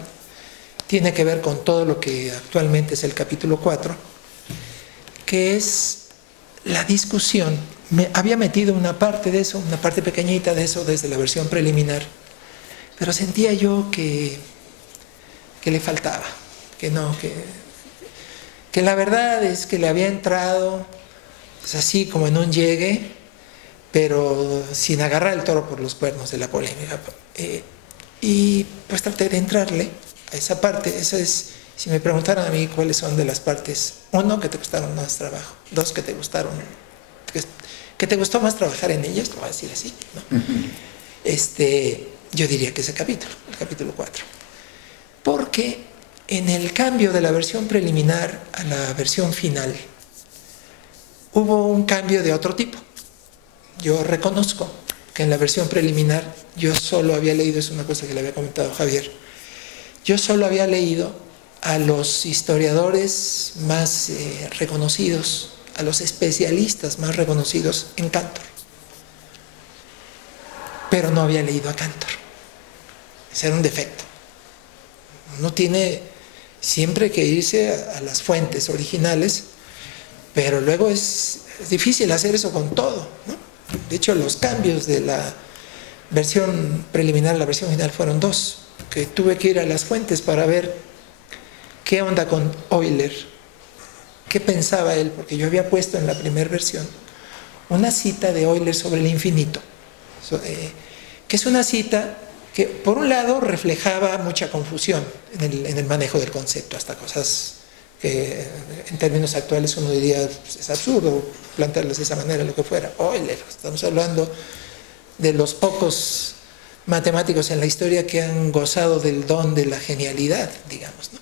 tiene que ver con todo lo que actualmente es el capítulo 4, que es la discusión. Había metido una parte de eso, una parte pequeñita de eso desde la versión preliminar, pero sentía yo que le faltaba, que la verdad es que le había entrado pues así como en un llegue, pero sin agarrar el toro por los cuernos de la polémica. Y pues traté de entrarle a esa parte. Esa es, si me preguntaran a mí cuáles son de las partes, uno, que te costaron más trabajo, dos, que te gustaron, que te gustó más trabajar en ellas, lo voy a decir así, ¿no? Yo diría que ese capítulo, el capítulo 4. Porque en el cambio de la versión preliminar a la versión final, hubo un cambio de otro tipo. Yo reconozco que en la versión preliminar yo solo había leído, es una cosa que le había comentado a Javier, yo solo había leído a los historiadores más reconocidos, a los especialistas más reconocidos en Cantor, pero no había leído a Cantor. Ese era un defecto. Uno tiene siempre que irse a las fuentes originales, pero luego es difícil hacer eso con todo, ¿no? De hecho, los cambios de la versión preliminar a la versión final fueron dos, que tuve que ir a las fuentes para ver qué onda con Euler, qué pensaba él, porque yo había puesto en la primera versión una cita de Euler sobre el infinito, que es una cita que por un lado reflejaba mucha confusión en el manejo del concepto, hasta cosas que en términos actuales uno diría pues, es absurdo plantearlos de esa manera, lo que fuera. Euler, estamos hablando de los pocos matemáticos en la historia que han gozado del don de la genialidad, digamos, ¿no?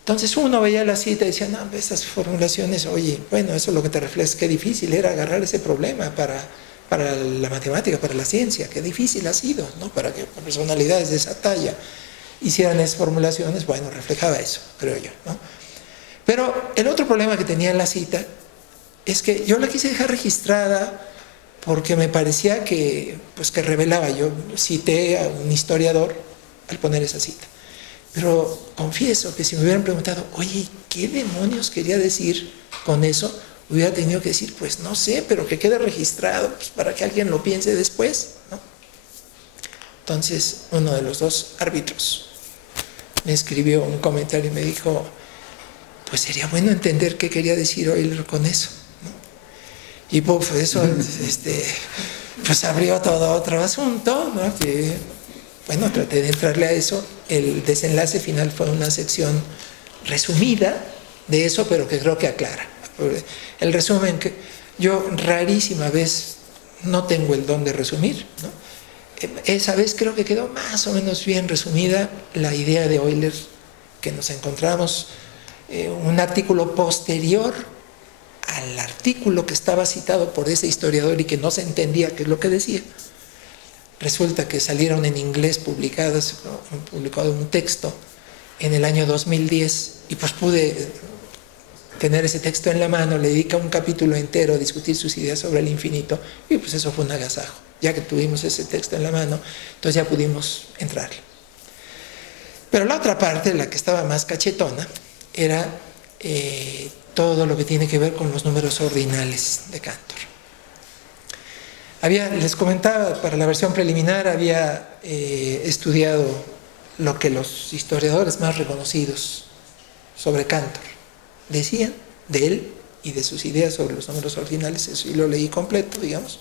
Entonces uno veía la cita y decía, no, esas formulaciones, oye, bueno, eso es lo que te refleja, qué difícil era agarrar ese problema para la matemática, para la ciencia, qué difícil ha sido, ¿no? Para que personalidades de esa talla hicieran esas formulaciones, bueno, reflejaba eso, creo yo, ¿no? Pero el otro problema que tenía en la cita es que yo la quise dejar registrada porque me parecía que, pues, que revelaba. Yo cité a un historiador al poner esa cita. Pero confieso que si me hubieran preguntado, oye, ¿qué demonios quería decir con eso? Hubiera tenido que decir, pues no sé, pero que quede registrado pues, para que alguien lo piense después, ¿no? Entonces, uno de los dos árbitros me escribió un comentario y me dijo, pues sería bueno entender qué quería decir Euler con eso, ¿no? Y pues eso pues abrió todo otro asunto, ¿no? Que, bueno, traté de entrarle a eso. El desenlace final fue una sección resumida de eso, pero que creo que aclara. El resumen, que yo rarísima vez no tengo el don de resumir, ¿no? Esa vez creo que quedó más o menos bien resumida la idea de Euler que nos encontramos. Un artículo posterior al artículo que estaba citado por ese historiador y que no se entendía qué es lo que decía. Resulta que salieron en inglés publicado un texto en el año 2010 y pues pude tener ese texto en la mano, le dedica un capítulo entero a discutir sus ideas sobre el infinito y pues eso fue un agasajo. Ya que tuvimos ese texto en la mano, entonces ya pudimos entrarle. Pero la otra parte, la que estaba más cachetona, era todo lo que tiene que ver con los números ordinales de Cantor. Les comentaba, para la versión preliminar había estudiado lo que los historiadores más reconocidos sobre Cantor decían de él y de sus ideas sobre los números ordinales, eso y lo leí completo, digamos.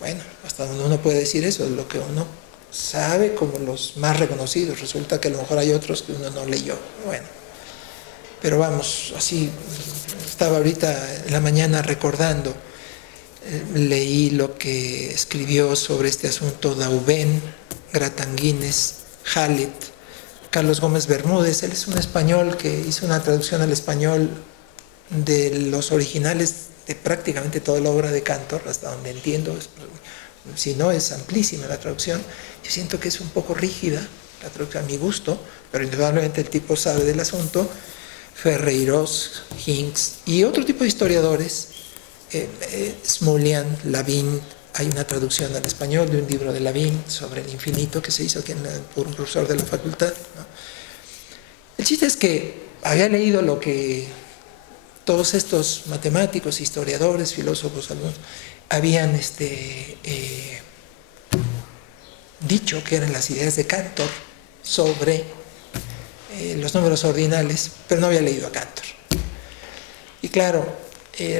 Bueno, hasta donde uno puede decir eso, es lo que uno sabe como los más reconocidos. Resulta que a lo mejor hay otros que uno no leyó. Bueno, pero vamos, así estaba ahorita en la mañana recordando, leí lo que escribió sobre este asunto Daubén, Gratanguines, Hallett, Carlos Gómez Bermúdez. Él es un español que hizo una traducción al español de los originales de prácticamente toda la obra de Cantor, hasta donde entiendo, si no es amplísima la traducción. Yo siento que es un poco rígida la traducción a mi gusto, pero indudablemente el tipo sabe del asunto. Ferreiros, Hinks y otro tipo de historiadores, Smulian, Lavín. Hay una traducción al español de un libro de Lavín sobre el infinito que se hizo aquí por un profesor de la facultad, ¿no? El chiste es que había leído lo que todos estos matemáticos, historiadores, filósofos, algunos, habían dicho que eran las ideas de Cantor sobre los números ordinales, pero no había leído a Cantor. Y claro,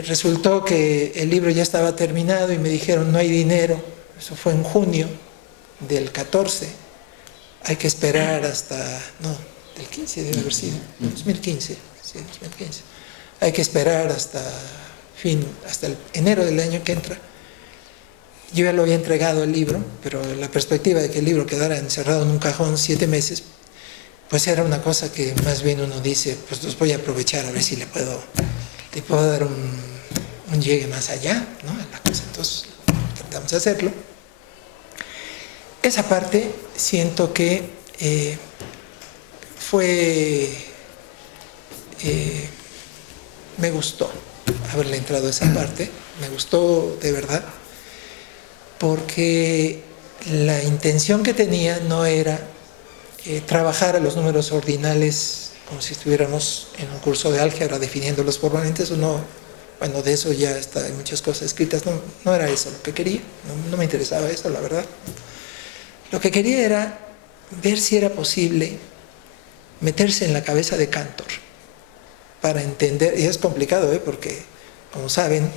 resultó que el libro ya estaba terminado y me dijeron no hay dinero. Eso fue en junio del 14. Hay que esperar hasta, no, del 15 debe haber sido, 2015, sí, 2015. Hay que esperar hasta el enero del año que entra. Yo ya lo había entregado el libro, pero la perspectiva de que el libro quedara encerrado en un cajón 7 meses, pues era una cosa que más bien uno dice, pues los voy a aprovechar a ver si le puedo dar un llegue más allá, ¿no? En la cosa. Entonces intentamos hacerlo. Esa parte siento que me gustó haberle entrado a esa parte, me gustó de verdad, porque la intención que tenía no era trabajar a los números ordinales como si estuviéramos en un curso de álgebra definiendo los permanentes. Bueno, de eso ya hay muchas cosas escritas, no era eso lo que quería, no me interesaba eso, la verdad. Lo que quería era ver si era posible meterse en la cabeza de Cantor para entender, y es complicado, porque como saben,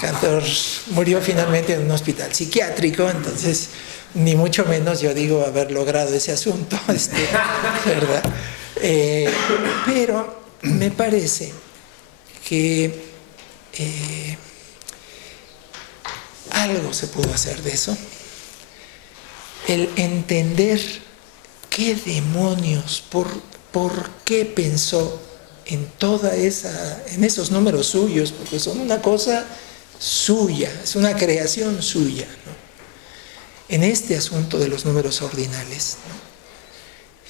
Cantor murió finalmente en un hospital psiquiátrico, entonces ni mucho menos yo digo haber logrado ese asunto, ¿verdad? Pero me parece que algo se pudo hacer de eso. El entender qué demonios, por qué pensó en en esos números suyos, porque son una cosa suya, es una creación suya, ¿no? En este asunto de los números ordinales, ¿no?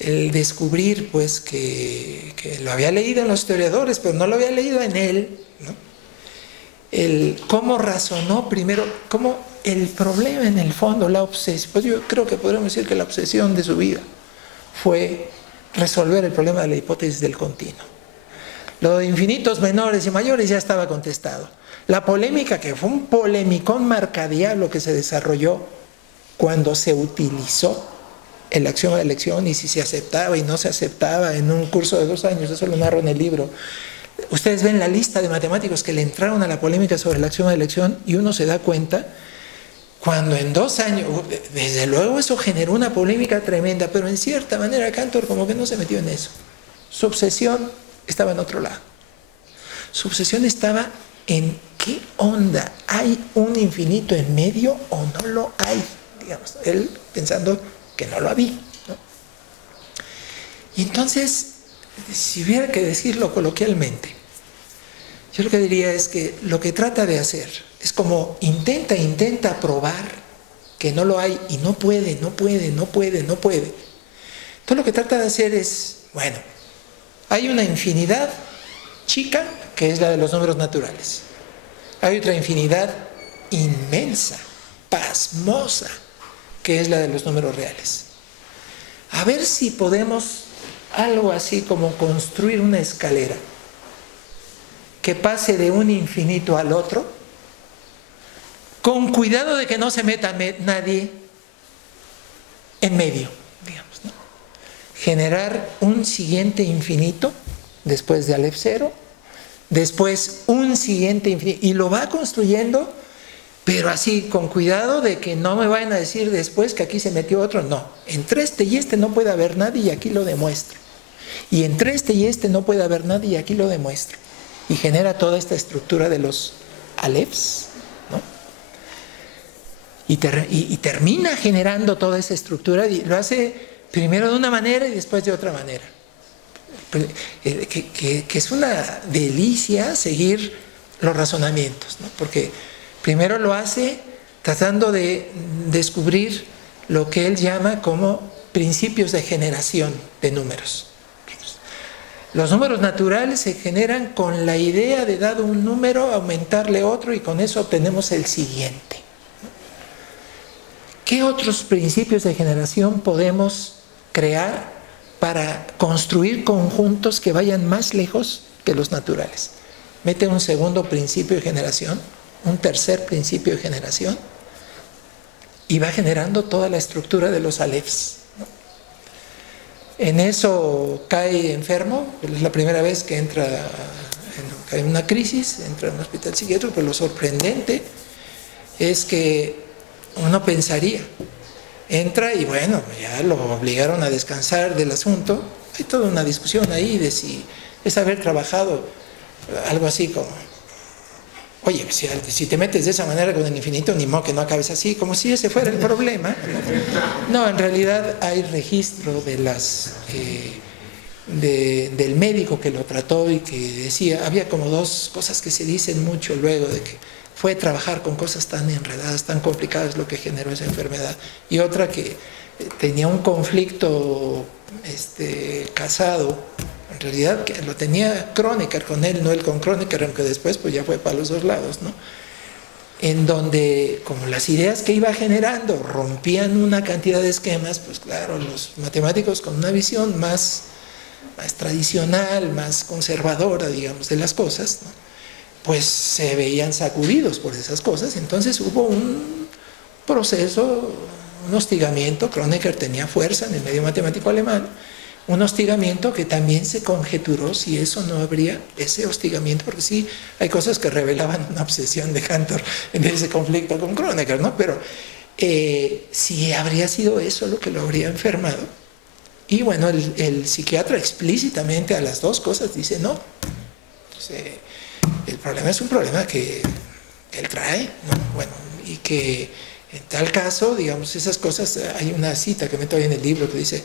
El descubrir, pues, que lo había leído en los historiadores, pero no lo había leído en él, ¿no? El cómo razonó primero, cómo el problema en el fondo, la obsesión, pues yo creo que podríamos decir que la obsesión de su vida fue resolver el problema de la hipótesis del continuo. Lo de infinitos menores y mayores ya estaba contestado. La polémica, que fue un polemicón marcadiablo que se desarrolló cuando se utilizó el axioma de elección y si se aceptaba y no se aceptaba en un curso de 2 años, eso lo narro en el libro. Ustedes ven la lista de matemáticos que le entraron a la polémica sobre el axioma de elección y uno se da cuenta cuando en 2 años, desde luego eso generó una polémica tremenda, pero en cierta manera Cantor como que no se metió en eso. Su obsesión estaba en otro lado. Su obsesión estaba en qué onda, ¿hay un infinito en medio o no lo hay? Digamos, él pensando que no lo había, ¿no? Y entonces, si hubiera que decirlo coloquialmente, yo lo que diría es que lo que trata de hacer es como intenta probar que no lo hay y no puede. Entonces lo que trata de hacer es, bueno, hay una infinidad chica que es la de los números naturales. Hay otra infinidad inmensa, pasmosa, que es la de los números reales. A ver si podemos algo así como construir una escalera que pase de un infinito al otro, con cuidado de que no se meta nadie en medio, digamos, ¿no? Generar un siguiente infinito después de Aleph 0, después un siguiente infinito, y lo va construyendo, pero así, con cuidado de que no me vayan a decir después que aquí se metió otro. No, entre este y este no puede haber nadie y aquí lo demuestro. Y entre este y este no puede haber nadie y aquí lo demuestro. Y genera toda esta estructura de los Alephs, ¿no? Y termina generando toda esa estructura, y lo hace primero de una manera y después de otra manera. Que es una delicia seguir los razonamientos, ¿no? Porque primero lo hace tratando de descubrir lo que él llama como principios de generación de números. Los números naturales se generan con la idea de, dado un número, aumentarle otro y con eso obtenemos el siguiente. ¿Qué otros principios de generación podemos crear para construir conjuntos que vayan más lejos que los naturales? Mete un segundo principio de generación, un tercer principio de generación, y va generando toda la estructura de los Alephs, ¿no? En eso cae enfermo, es la primera vez que entra en una crisis, entra en un hospital psiquiátrico, pero lo sorprendente es que uno pensaría, entra y bueno, ya lo obligaron a descansar del asunto, hay toda una discusión ahí de si es haber trabajado algo así como, oye, si te metes de esa manera con el infinito, ni modo que no acabes así, como si ese fuera el problema. No, en realidad hay registro de del médico que lo trató y que decía, había como 2 cosas que se dicen mucho luego de que fue trabajar con cosas tan enredadas, tan complicadas lo que generó esa enfermedad, y otra que tenía un conflicto casado, en realidad que lo tenía Kronecker con él, no él con Kronecker, aunque después pues ya fue para los 2 lados, ¿no? En donde como las ideas que iba generando rompían una cantidad de esquemas, pues claro, los matemáticos con una visión más tradicional, más conservadora, digamos, de las cosas, ¿no? Pues se veían sacudidos por esas cosas. Entonces hubo un proceso, un hostigamiento. Kronecker tenía fuerza en el medio matemático alemán, un hostigamiento que también se conjeturó si eso no habría, ese hostigamiento, porque sí hay cosas que revelaban una obsesión de Cantor en ese conflicto con Kronecker, ¿no? Pero si habría sido eso lo que lo habría enfermado, Y bueno, el psiquiatra explícitamente a las dos cosas dice no. Entonces, el problema es un problema que él trae, ¿no? Bueno, y que en tal caso, digamos, esas cosas, hay una cita que meto ahí en el libro que dice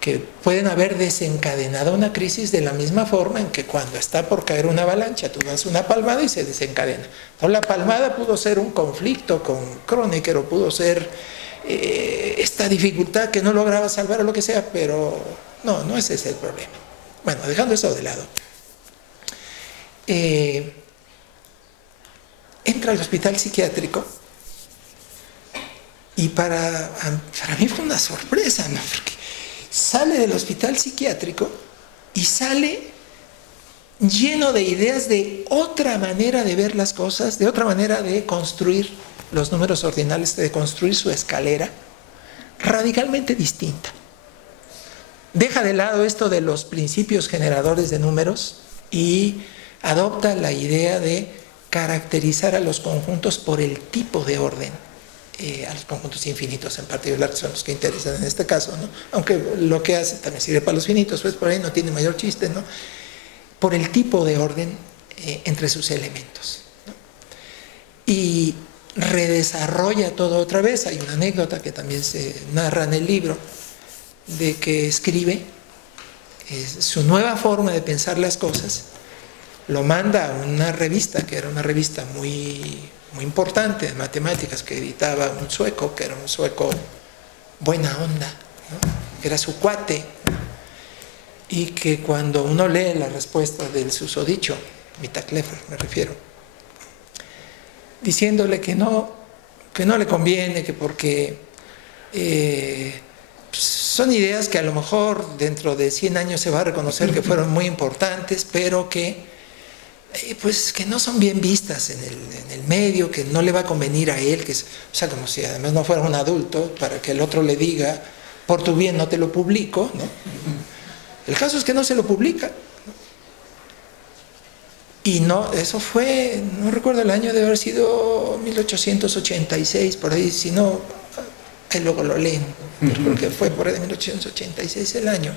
que pueden haber desencadenado una crisis de la misma forma en que cuando está por caer una avalancha, tú das una palmada y se desencadena. Entonces, la palmada pudo ser un conflicto con Kronecker o pudo ser esta dificultad que no lograba salvar o lo que sea, pero no ese es el problema. Bueno, dejando eso de lado. Entra al hospital psiquiátrico y para mí fue una sorpresa, ¿no? Porque sale del hospital psiquiátrico y sale lleno de ideas de otra manera de ver las cosas, de otra manera de construir los números ordinales, de construir su escalera, radicalmente distinta. Deja de lado esto de los principios generadores de números y adopta la idea de caracterizar a los conjuntos por el tipo de orden, a los conjuntos infinitos en particular, que son los que interesan en este caso, ¿no? Aunque lo que hace también sirve para los finitos, pues por ahí no tiene mayor chiste, ¿no? Por el tipo de orden entre sus elementos, ¿no? Y redesarrolla todo otra vez. Hay una anécdota que también se narra en el libro, de que escribe su nueva forma de pensar las cosas, lo manda a una revista, que era una revista muy importante de matemáticas, que editaba un sueco, que era un sueco buena onda, ¿no? Que era su cuate, y que cuando uno lee la respuesta del susodicho, Mittag-Leffler me refiero, diciéndole que no le conviene, que porque son ideas que a lo mejor dentro de 100 años se va a reconocer que fueron muy importantes, pero que pues que no son bien vistas en el medio, que no le va a convenir a él, o sea, como si además no fuera un adulto, para que el otro le diga, por tu bien no te lo publico, ¿no? El caso es que no se lo publica, ¿no? Y no, eso fue, no recuerdo el año, debe haber sido 1886, por ahí, si no, ahí luego lo leen, pero creo que fue por ahí de 1886 el año,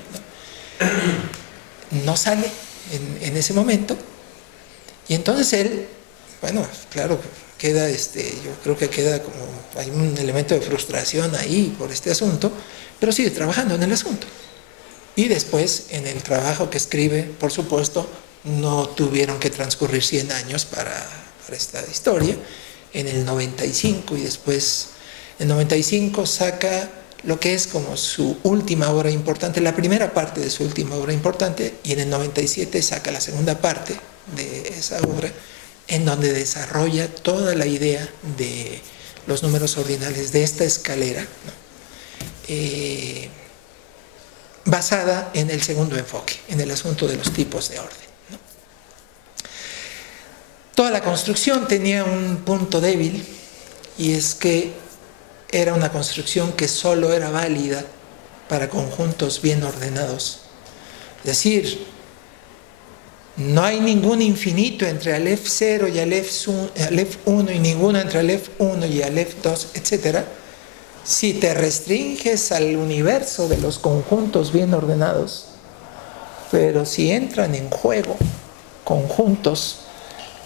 ¿no? No sale en ese momento. Y entonces él, bueno, claro, queda, yo creo que queda como, hay un elemento de frustración ahí por este asunto, pero sigue trabajando en el asunto. Y después, en el trabajo que escribe, por supuesto, no tuvieron que transcurrir 100 años para esta historia. En el 95, y después, en el 95 saca lo que es como su última obra importante, la primera parte de su última obra importante, y en el 97 saca la segunda parte de esa obra, en donde desarrolla toda la idea de los números ordinales, de esta escalera, ¿no? Basada en el segundo enfoque, en el asunto de los tipos de orden, ¿no? Toda la construcción tenía un punto débil, y es que era una construcción que solo era válida para conjuntos bien ordenados. Es decir, no hay ningún infinito entre Aleph 0 y Aleph 1 y ninguno entre Aleph 1 y Aleph 2, etc. Si te restringes al universo de los conjuntos bien ordenados, pero si entran en juego conjuntos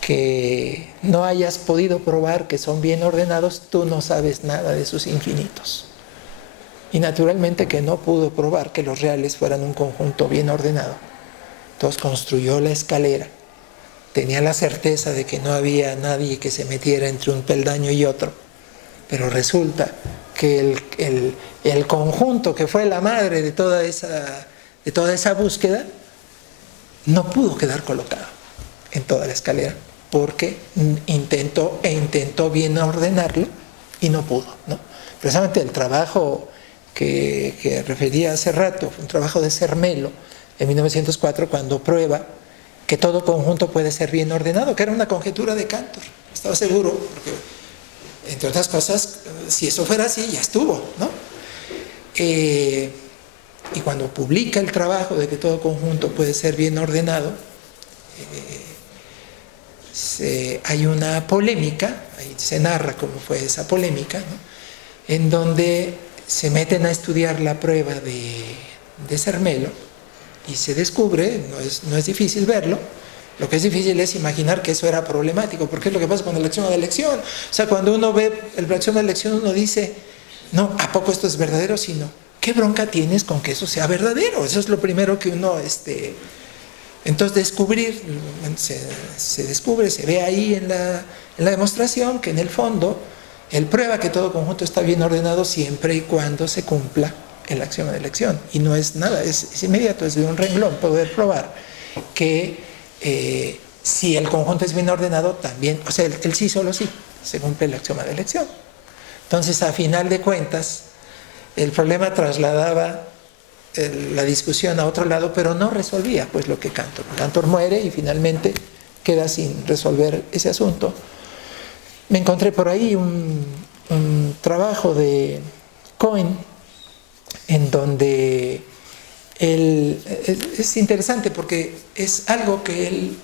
que no hayas podido probar que son bien ordenados, tú no sabes nada de sus infinitos. Y naturalmente que no pudo probar que los reales fueran un conjunto bien ordenado. Entonces construyó la escalera, tenía la certeza de que no había nadie que se metiera entre un peldaño y otro, pero resulta que el conjunto que fue la madre de toda esa búsqueda no pudo quedar colocado en toda la escalera, porque intentó bien ordenarlo y no pudo, ¿no? Precisamente el trabajo que refería hace rato, un trabajo de Zermelo, en 1904, cuando prueba que todo conjunto puede ser bien ordenado, que era una conjetura de Cantor. Estaba seguro, porque, entre otras cosas, si eso fuera así, ya estuvo, ¿no? Y cuando publica el trabajo de que todo conjunto puede ser bien ordenado, hay una polémica, ahí se narra cómo fue esa polémica, ¿no? En donde se meten a estudiar la prueba de Zermelo y se descubre, no es difícil verlo. Lo que es difícil es imaginar que eso era problemático, porque es lo que pasa con el axioma de elección. O sea, cuando uno ve el axioma de elección, uno dice, no, ¿a poco esto es verdadero? Sino, ¿qué bronca tienes con que eso sea verdadero? Eso es lo primero que uno... Entonces descubrir, se descubre, se ve ahí en la demostración que en el fondo él prueba que todo conjunto está bien ordenado siempre y cuando se cumpla el axioma de elección. Y no es nada, es inmediato, es de un renglón poder probar que si el conjunto es bien ordenado también, o sea, el sí solo sí, se cumple el axioma de elección. Entonces, a final de cuentas, el problema trasladaba la discusión a otro lado, pero no resolvía pues lo que Cantor. Cantor muere y finalmente queda sin resolver ese asunto. Me encontré por ahí un trabajo de Cohen en donde es interesante porque es algo que él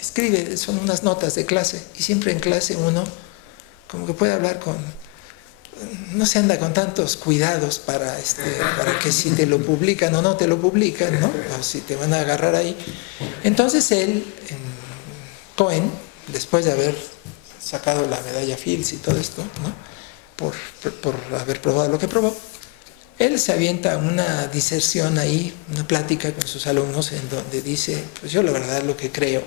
escribe, son unas notas de clase, y siempre en clase uno como que puede hablar no se anda con tantos cuidados para que si te lo publican o no te lo publican, ¿no? O si te van a agarrar ahí. Entonces él, Cohen, después de haber sacado la medalla Fields y todo esto, ¿no? por haber probado lo que probó, él se avienta una diserción ahí, una plática con sus alumnos en donde dice, pues yo la verdad lo que creo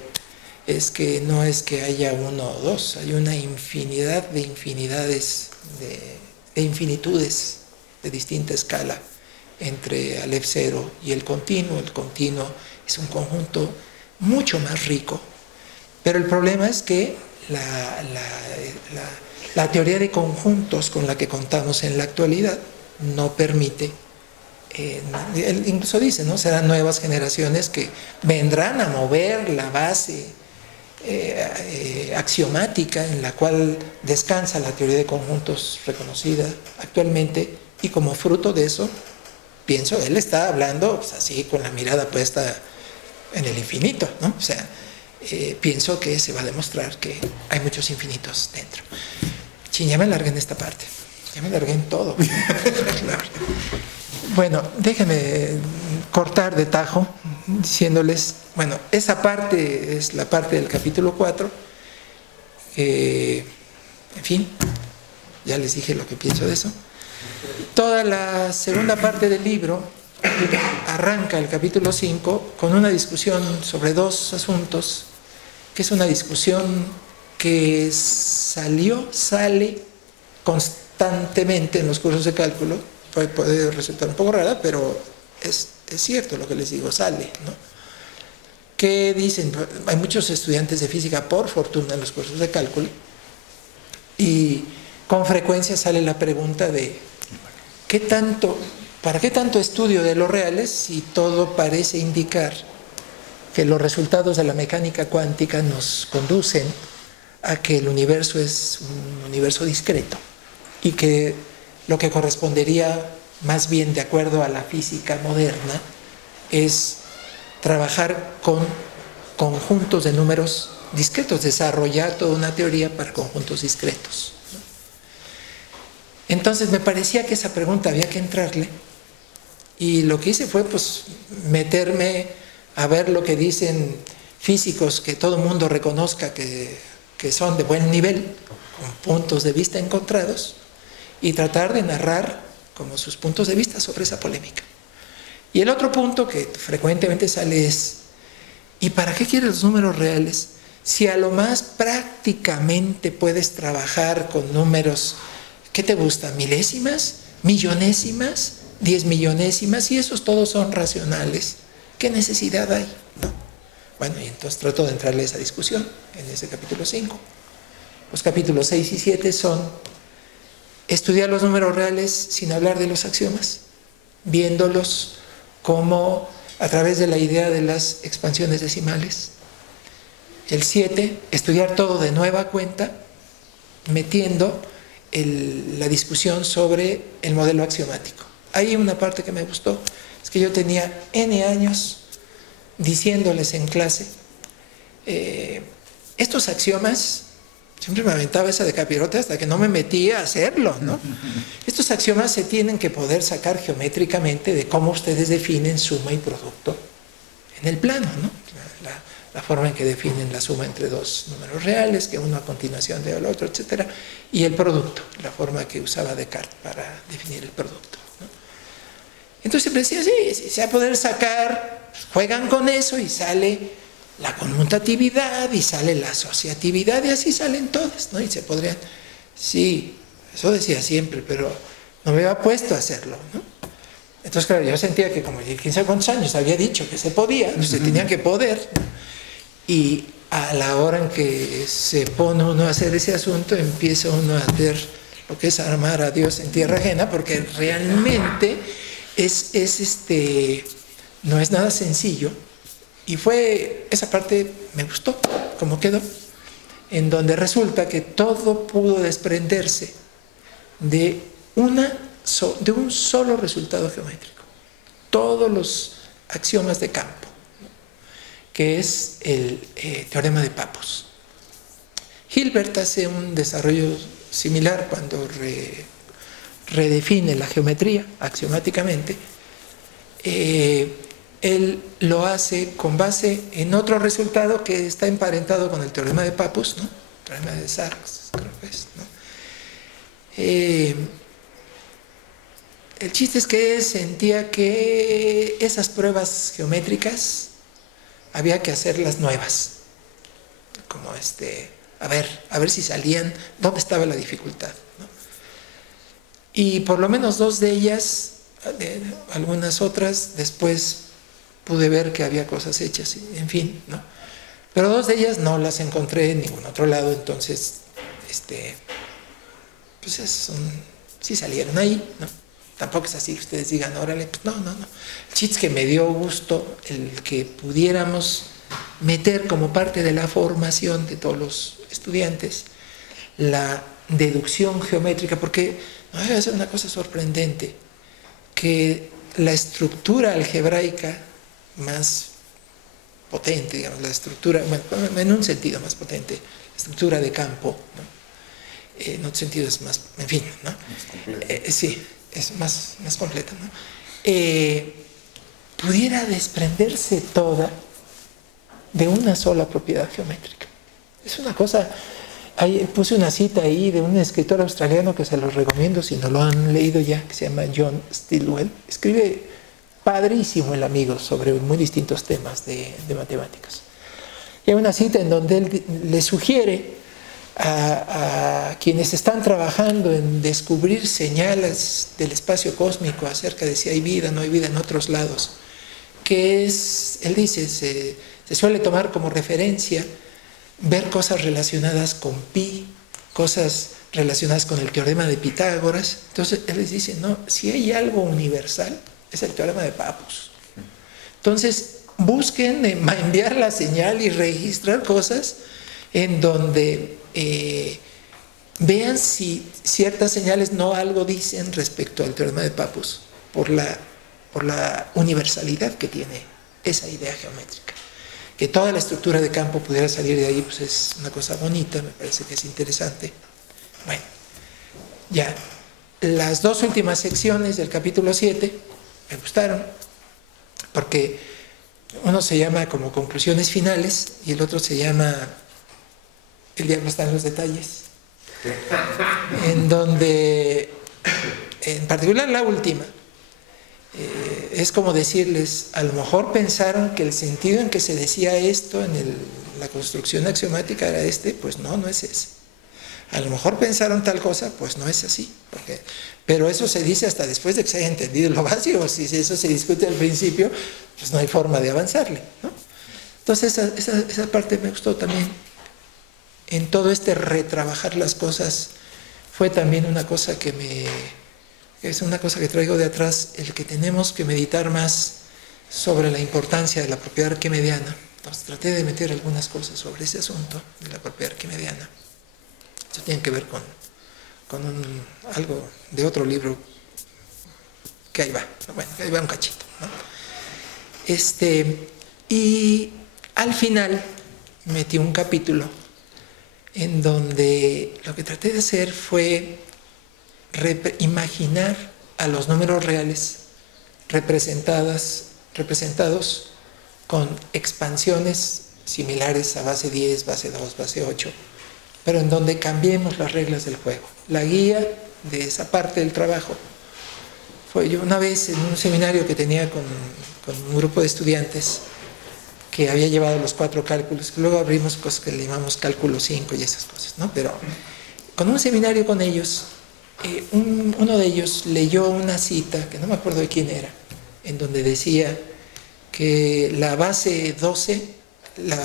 es que no es que haya uno o dos, hay una infinidad de infinidades, de infinitudes de distinta escala entre Aleph 0 y el continuo. El continuo es un conjunto mucho más rico, pero el problema es que la teoría de conjuntos con la que contamos en la actualidad no permite, él incluso dice, ¿no? Serán nuevas generaciones que vendrán a mover la base axiomática en la cual descansa la teoría de conjuntos reconocida actualmente, y como fruto de eso, pienso, él está hablando pues, así con la mirada puesta en el infinito, ¿no? O sea, pienso que se va a demostrar que hay muchos infinitos dentro. Chin, ya me alargué en esta parte, ya me alargué en todo. Bueno, déjenme cortar de tajo diciéndoles, bueno, esa parte es la parte del capítulo 4, en fin, ya les dije lo que pienso de eso. Toda la segunda parte del libro arranca el capítulo 5 con una discusión sobre dos asuntos, que es una discusión que sale constantemente en los cursos de cálculo. Puede resultar un poco rara, pero es cierto lo que les digo, sale, ¿no? ¿Qué dicen? Hay muchos estudiantes de física, por fortuna, en los cursos de cálculo, y con frecuencia sale la pregunta de ¿para qué tanto estudio de los reales si todo parece indicar que los resultados de la mecánica cuántica nos conducen a que el universo es un universo discreto y que lo que correspondería más bien de acuerdo a la física moderna es trabajar con conjuntos de números discretos, desarrollar toda una teoría para conjuntos discretos? Entonces me parecía que esa pregunta había que entrarle, y lo que hice fue pues meterme a ver lo que dicen físicos que todo el mundo reconozca que son de buen nivel, con puntos de vista encontrados, y tratar de narrar como sus puntos de vista sobre esa polémica. Y el otro punto que frecuentemente sale es, ¿y para qué quieres los números reales si a lo más prácticamente puedes trabajar con números, ¿qué te gusta? ¿Milésimas? ¿Millonésimas? ¿10 millonésimas? Y esos todos son racionales. ¿Qué necesidad hay? ¿No? Bueno, y entonces trato de entrarle a esa discusión en ese capítulo 5. Los capítulos 6 y 7 son estudiar los números reales sin hablar de los axiomas, viéndolos como a través de la idea de las expansiones decimales. El 7, estudiar todo de nueva cuenta, metiendo la discusión sobre el modelo axiomático. Hay una parte que me gustó, es que yo tenía N años diciéndoles en clase, estos axiomas Siempre me aventaba esa de capirote hasta que no me metía a hacerlo, ¿no? Estos axiomas se tienen que poder sacar geométricamente de cómo ustedes definen suma y producto en el plano, ¿no? La forma en que definen la suma entre dos números reales, que uno a continuación del otro, etc. Y el producto, la forma que usaba Descartes para definir el producto, ¿no? Entonces siempre decía, sí, se va a poder sacar, juegan con eso y sale la conmutatividad y sale la asociatividad y así salen todas, ¿no? Y se podrían, sí, eso decía siempre, pero no me había puesto a hacerlo, ¿no? Entonces, claro, yo sentía que como 15 o cuántos años había dicho que se podía, pues se tenía que poder, ¿no? Y a la hora en que se pone uno a hacer ese asunto, empieza uno a ver lo que es armar a Dios en tierra ajena, porque realmente no es nada sencillo. Y esa parte me gustó, como quedó, en donde resulta que todo pudo desprenderse de un solo resultado geométrico. Todos los axiomas de campo, que es el teorema de Pappus. Hilbert hace un desarrollo similar cuando redefine la geometría axiomáticamente. Él lo hace con base en otro resultado que está emparentado con el teorema de Pappus, ¿no? El teorema de Sachs, creo que es, ¿no? El chiste es que sentía que esas pruebas geométricas había que hacerlas nuevas, como a ver si salían, dónde estaba la dificultad, ¿no? Y por lo menos dos de ellas, algunas otras, después pude ver que había cosas hechas, en fin, ¿no? Pero dos de ellas no las encontré en ningún otro lado, entonces, pues sí salieron ahí, ¿no? Tampoco es así que ustedes digan, órale, pues no. El chiste es que me dio gusto el que pudiéramos meter como parte de la formación de todos los estudiantes la deducción geométrica, porque no debe ser una cosa sorprendente, que la estructura algebraica más potente, digamos, la estructura, bueno, en un sentido más potente, la estructura de campo, ¿no? En otro sentido es más, en fin, ¿no? Sí, es más completa, ¿no? Pudiera desprenderse toda de una sola propiedad geométrica. Es una cosa, puse una cita ahí de un escritor australiano que se los recomiendo si no lo han leído ya, que se llama John Stilwell. Escribe padrísimo el amigo sobre muy distintos temas de matemáticas. Y hay una cita en donde él le sugiere a quienes están trabajando en descubrir señales del espacio cósmico acerca de si hay vida o no hay vida en otros lados, que él dice, se suele tomar como referencia ver cosas relacionadas con pi, cosas relacionadas con el teorema de Pitágoras. Entonces él les dice, no, si hay algo universal, es el teorema de Pappus. Entonces busquen enviar la señal y registrar cosas en donde vean si ciertas señales no algo dicen respecto al teorema de Pappus por la universalidad que tiene esa idea geométrica. Que toda la estructura de campo pudiera salir de ahí, pues es una cosa bonita, me parece que es interesante. Bueno, ya, las dos últimas secciones del capítulo 7 me gustaron, porque uno se llama como conclusiones finales y el otro se llama El diablo está en los detalles, en donde, en particular la última, es como decirles, a lo mejor pensaron que el sentido en que se decía esto en la construcción axiomática era pues no es ese. A lo mejor pensaron tal cosa, pues no es así. Pero eso se dice hasta después de que se haya entendido lo básico. Si eso se discute al principio, pues no hay forma de avanzarle, ¿no? Entonces esa parte me gustó también. En todo retrabajar las cosas fue también una cosa es una cosa que traigo de atrás, el que tenemos que meditar más sobre la importancia de la propiedad arquimediana. Entonces traté de meter algunas cosas sobre ese asunto de la propiedad arquimediana. Eso tiene que ver con algo de otro libro que ahí va, bueno, ahí va un cachito, ¿no? Y al final metí un capítulo en donde lo que traté de hacer fue imaginar a los números reales representados con expansiones similares a base 10, base 2, base 8, pero en donde cambiemos las reglas del juego. La guía de esa parte del trabajo fue yo una vez en un seminario que tenía con un grupo de estudiantes que había llevado los 4 cálculos, que luego abrimos cosas que le llamamos cálculo 5 y esas cosas, ¿no? Pero con un seminario con ellos, uno de ellos leyó una cita, que no me acuerdo de quién era, en donde decía que la base 12, no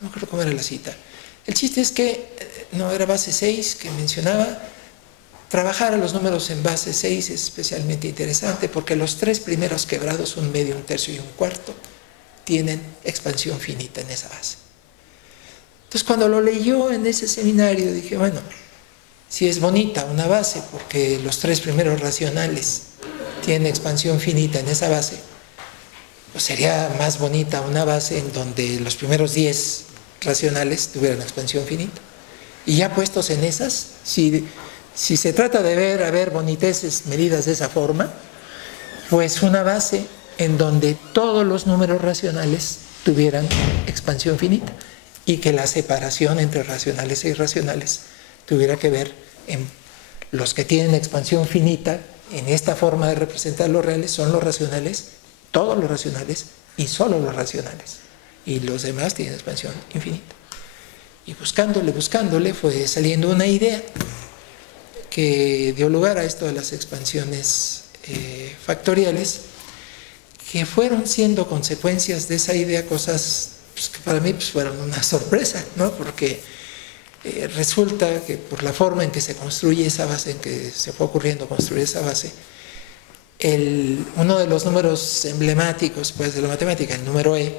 me acuerdo cómo era la cita. El chiste es que no era base 6, que mencionaba trabajar a los números en base 6 es especialmente interesante porque los 3 primeros quebrados, un medio, un tercio y un cuarto, tienen expansión finita en esa base. Entonces, cuando lo leyó en ese seminario, dije, bueno, si es bonita una base porque los 3 primeros racionales tienen expansión finita en esa base, pues sería más bonita una base en donde los primeros 10 racionales tuvieran expansión finita. Y ya puestos en esas, si se trata de ver boniteces medidas de esa forma, pues una base en donde todos los números racionales tuvieran expansión finita y que la separación entre racionales e irracionales tuviera que ver en los que tienen expansión finita. En esta forma de representar los reales son los racionales, todos los racionales y solo los racionales, y los demás tienen expansión infinita. Y buscándole fue saliendo una idea que dio lugar a esto de las expansiones factoriales, que fueron siendo consecuencias de esa idea cosas pues, que para mí pues, fueron una sorpresa, ¿no? Porque resulta que por la forma en que se construye esa base, en que se fue ocurriendo construir esa base, uno de los números emblemáticos pues, de la matemática, el número E,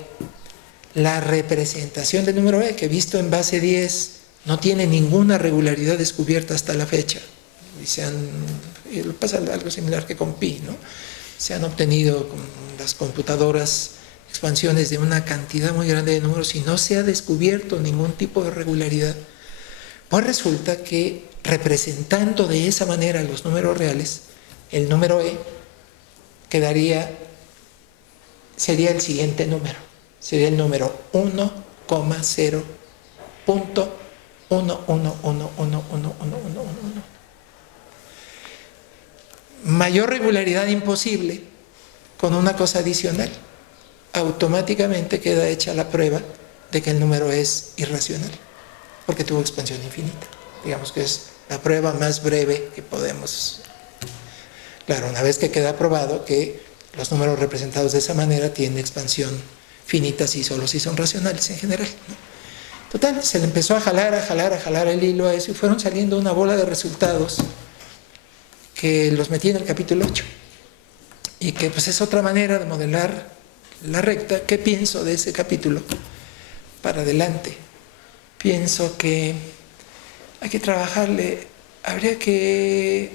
la representación del número E, que visto en base 10 no tiene ninguna regularidad descubierta hasta la fecha, y pasa algo similar que con pi, ¿no? Se han obtenido con las computadoras expansiones de una cantidad muy grande de números y no se ha descubierto ningún tipo de regularidad. Pues resulta que representando de esa manera los números reales, el número E sería el siguiente número, sería el número 1,0.111111111. Mayor regularidad imposible con una cosa adicional. Automáticamente queda hecha la prueba de que el número es irracional, porque tuvo expansión infinita. Digamos que es la prueba más breve que podemos. Claro, una vez que queda probado que los números representados de esa manera tienen expansión finita solo si son racionales en general, ¿no? Total, se le empezó a jalar el hilo a eso y fueron saliendo una bola de resultados que los metí en el capítulo 8 y que pues es otra manera de modelar la recta. ¿Qué pienso de ese capítulo para adelante? Pienso que hay que trabajarle, habría que,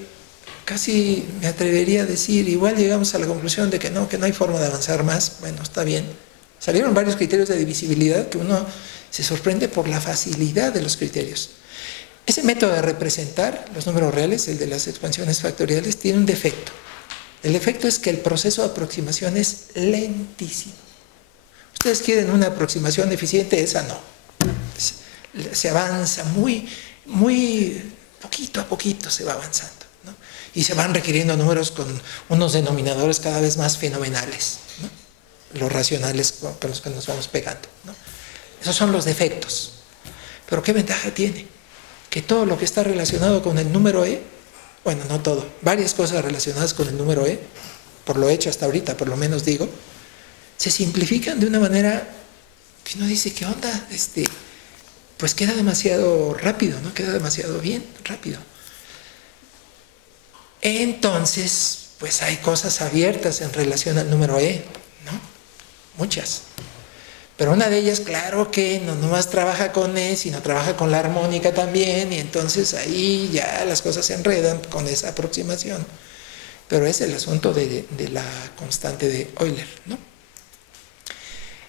casi me atrevería a decir, igual llegamos a la conclusión de que no hay forma de avanzar más. Bueno, está bien. Salieron varios criterios de divisibilidad que uno se sorprende por la facilidad de los criterios. Ese método de representar los números reales, el de las expansiones factoriales, tiene un defecto. El defecto es que el proceso de aproximación es lentísimo. Ustedes quieren una aproximación eficiente, esa no. Se avanza muy poquito a poquito se va avanzando, ¿no? Y se van requiriendo números con unos denominadores cada vez más fenomenales, ¿no? Los racionales con los que nos vamos pegando, ¿no? Esos son los defectos. Pero ¿qué ventaja tiene? Que todo lo que está relacionado con el número E, bueno, no todo, varias cosas relacionadas con el número E, por lo hecho hasta ahorita, por lo menos digo, se simplifican de una manera que uno dice, ¿qué onda? Pues queda demasiado rápido, ¿no? Queda demasiado bien, rápido. Entonces, pues hay cosas abiertas en relación al número E, ¿no? Muchas. Pero una de ellas, claro que no nomás trabaja con E, sino trabaja con la armónica también, y entonces ahí ya las cosas se enredan con esa aproximación. Pero es el asunto de la constante de Euler, ¿no?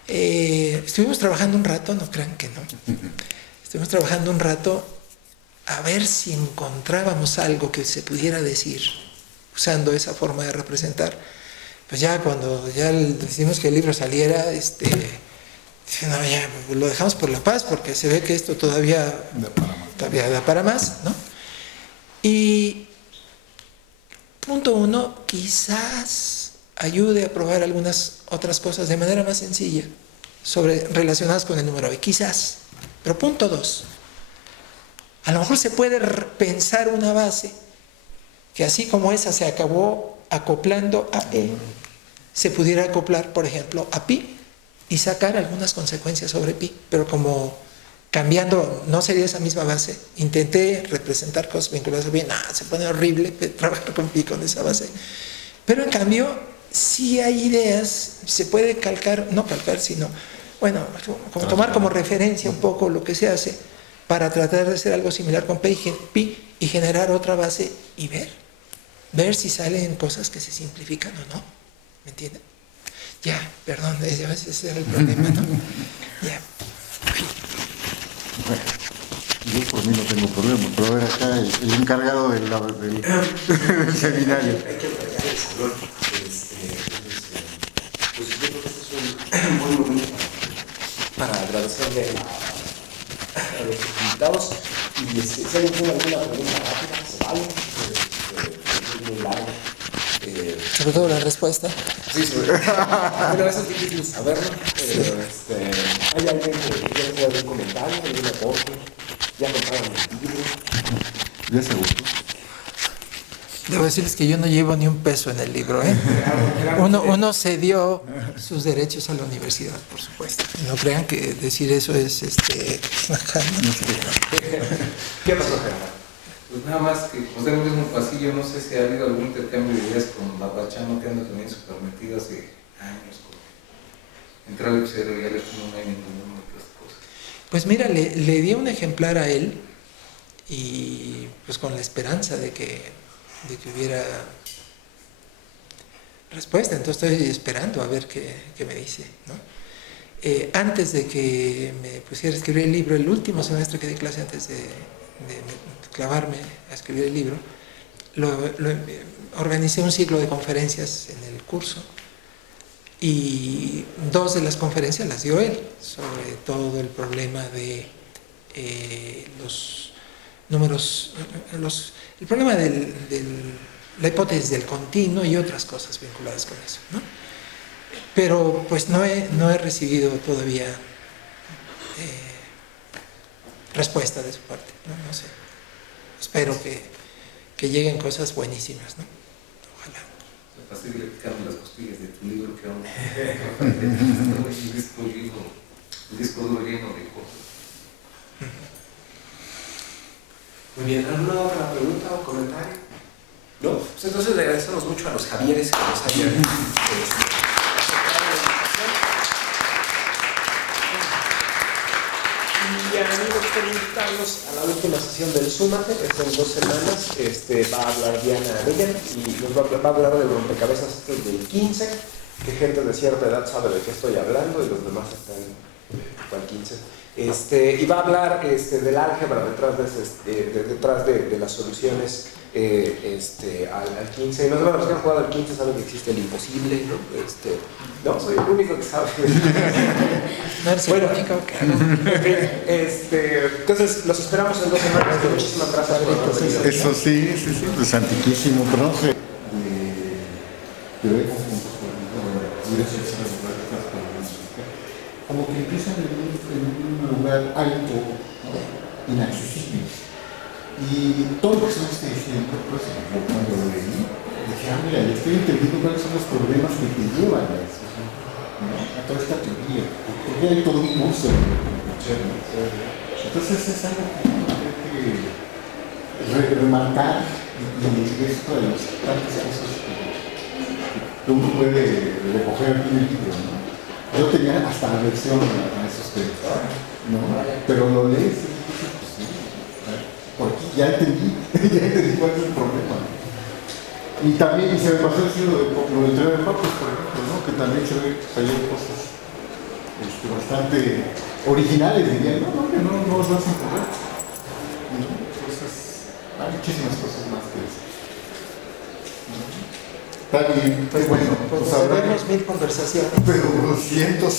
Estuvimos trabajando un rato, no crean que no. estuvimos trabajando un rato a ver si encontrábamos algo que se pudiera decir usando esa forma de representar. Pues ya cuando ya decidimos que el libro saliera, no, ya lo dejamos por la paz, porque se ve que esto todavía da para más, ¿no? Y punto 1, quizás ayude a probar algunas otras cosas de manera más sencilla relacionadas con el número hoy, quizás. Pero punto 2, a lo mejor se puede pensar una base que así como esa se acabó acoplando a E, se pudiera acoplar, por ejemplo, a pi y sacar algunas consecuencias sobre pi, pero como cambiando, no sería esa misma base. Intenté representar cosas vinculadas a pi, se pone horrible trabajar con pi con esa base, pero en cambio sí hay ideas, se puede calcar, no calcar, sino, bueno, como tomar como referencia un poco lo que se hace para tratar de hacer algo similar con pi y generar otra base y ver si salen cosas que se simplifican o no. ¿Me entienden? Ya, perdón, ese era el problema, ¿no? Ya. Bueno, yo por mí no tengo problema, pero a ver acá el encargado del seminario. Hay que entregar el salón. Pues yo creo que este es un buen momento para agradecerle a los invitados. Y si alguien tiene alguna pregunta rápida, se vale. Es muy largo. Sobre todo la respuesta. Sí, bueno, a veces es difícil saberlo, pero ¿hay alguien que quiere hacer algún comentario, algún aporte? ¿Ya compraron el libro? ¿Ya se gustó? Debo decirles que yo no llevo ni un peso en el libro, ¿eh? Uno cedió sus derechos a la universidad, por supuesto. No crean que decir eso es ¿Qué pasó, Gerardo? Pues nada más que podemos en un pasillo, no sé si ha habido algún intercambio de ideas con la Pachano, que anda también súper metido hace años con entrar al cero y ya le tengo un año en común y otras cosas. Pues mira, le di un ejemplar a él y pues con la esperanza de que hubiera respuesta. Entonces estoy esperando a ver qué me dice, ¿no? Antes de que me pusiera a escribir el libro, el último semestre que di clase antes de clavarme a escribir el libro, organicé un ciclo de conferencias en el curso y 2 de las conferencias las dio él, sobre todo el problema de los números, el problema de la hipótesis del continuo y otras cosas vinculadas con eso, ¿no? Pero pues no he recibido todavía respuesta de su parte, no sé. Espero que lleguen cosas buenísimas, ¿no? Ojalá. Así le picaron las costillas de tu libro, que aún el disco duro lleno de cosas. Muy bien, ¿alguna otra pregunta o comentario? ¿No? Pues entonces le agradecemos mucho a los Javieres que nos hayan aceptado la invitación. Y amigos, quiero invitarlos a la última sesión del Súmate, es en 2 semanas. Va a hablar Diana Arellano y nos va a hablar de rompecabezas del 15, que gente de cierta edad sabe de qué estoy hablando y los demás están al 15. Y va a hablar del álgebra detrás de las soluciones al 15. Y los que han jugado al 15 saben que existe el imposible, ¿no? No, soy el único que sabe. No eres el único. Entonces, los esperamos en 2 semanas. Muchísimas gracias por la visita. Eso sí, es antiquísimo, pero no sé. Como que empiezan en un lugar alto, ¿no? Inaccesible. Y todo lo que se me está diciendo, pues, cuando lo leí, dije, mira, ya estoy entendiendo cuáles son los problemas que te llevan a eso, ¿no? A toda esta teoría. Porque hay todo un curso de entonces es algo que hay que remarcar y esto de las tantas cosas que uno puede recoger aquí en el libro, ¿no? Yo tenía hasta aversión a esos temas, ¿no? Pero lo lees y dices, pues sí, porque ya entendí cuál es el problema. Y también se me pasó decir lo del tren de Papos, por ejemplo, ¿no? Que también se ve que hay cosas bastante originales, diría, no los vas a encontrar. Entonces, hay muchísimas cosas más que eso. Está bien, pues bueno, pues habremos 1000 conversaciones. pero 200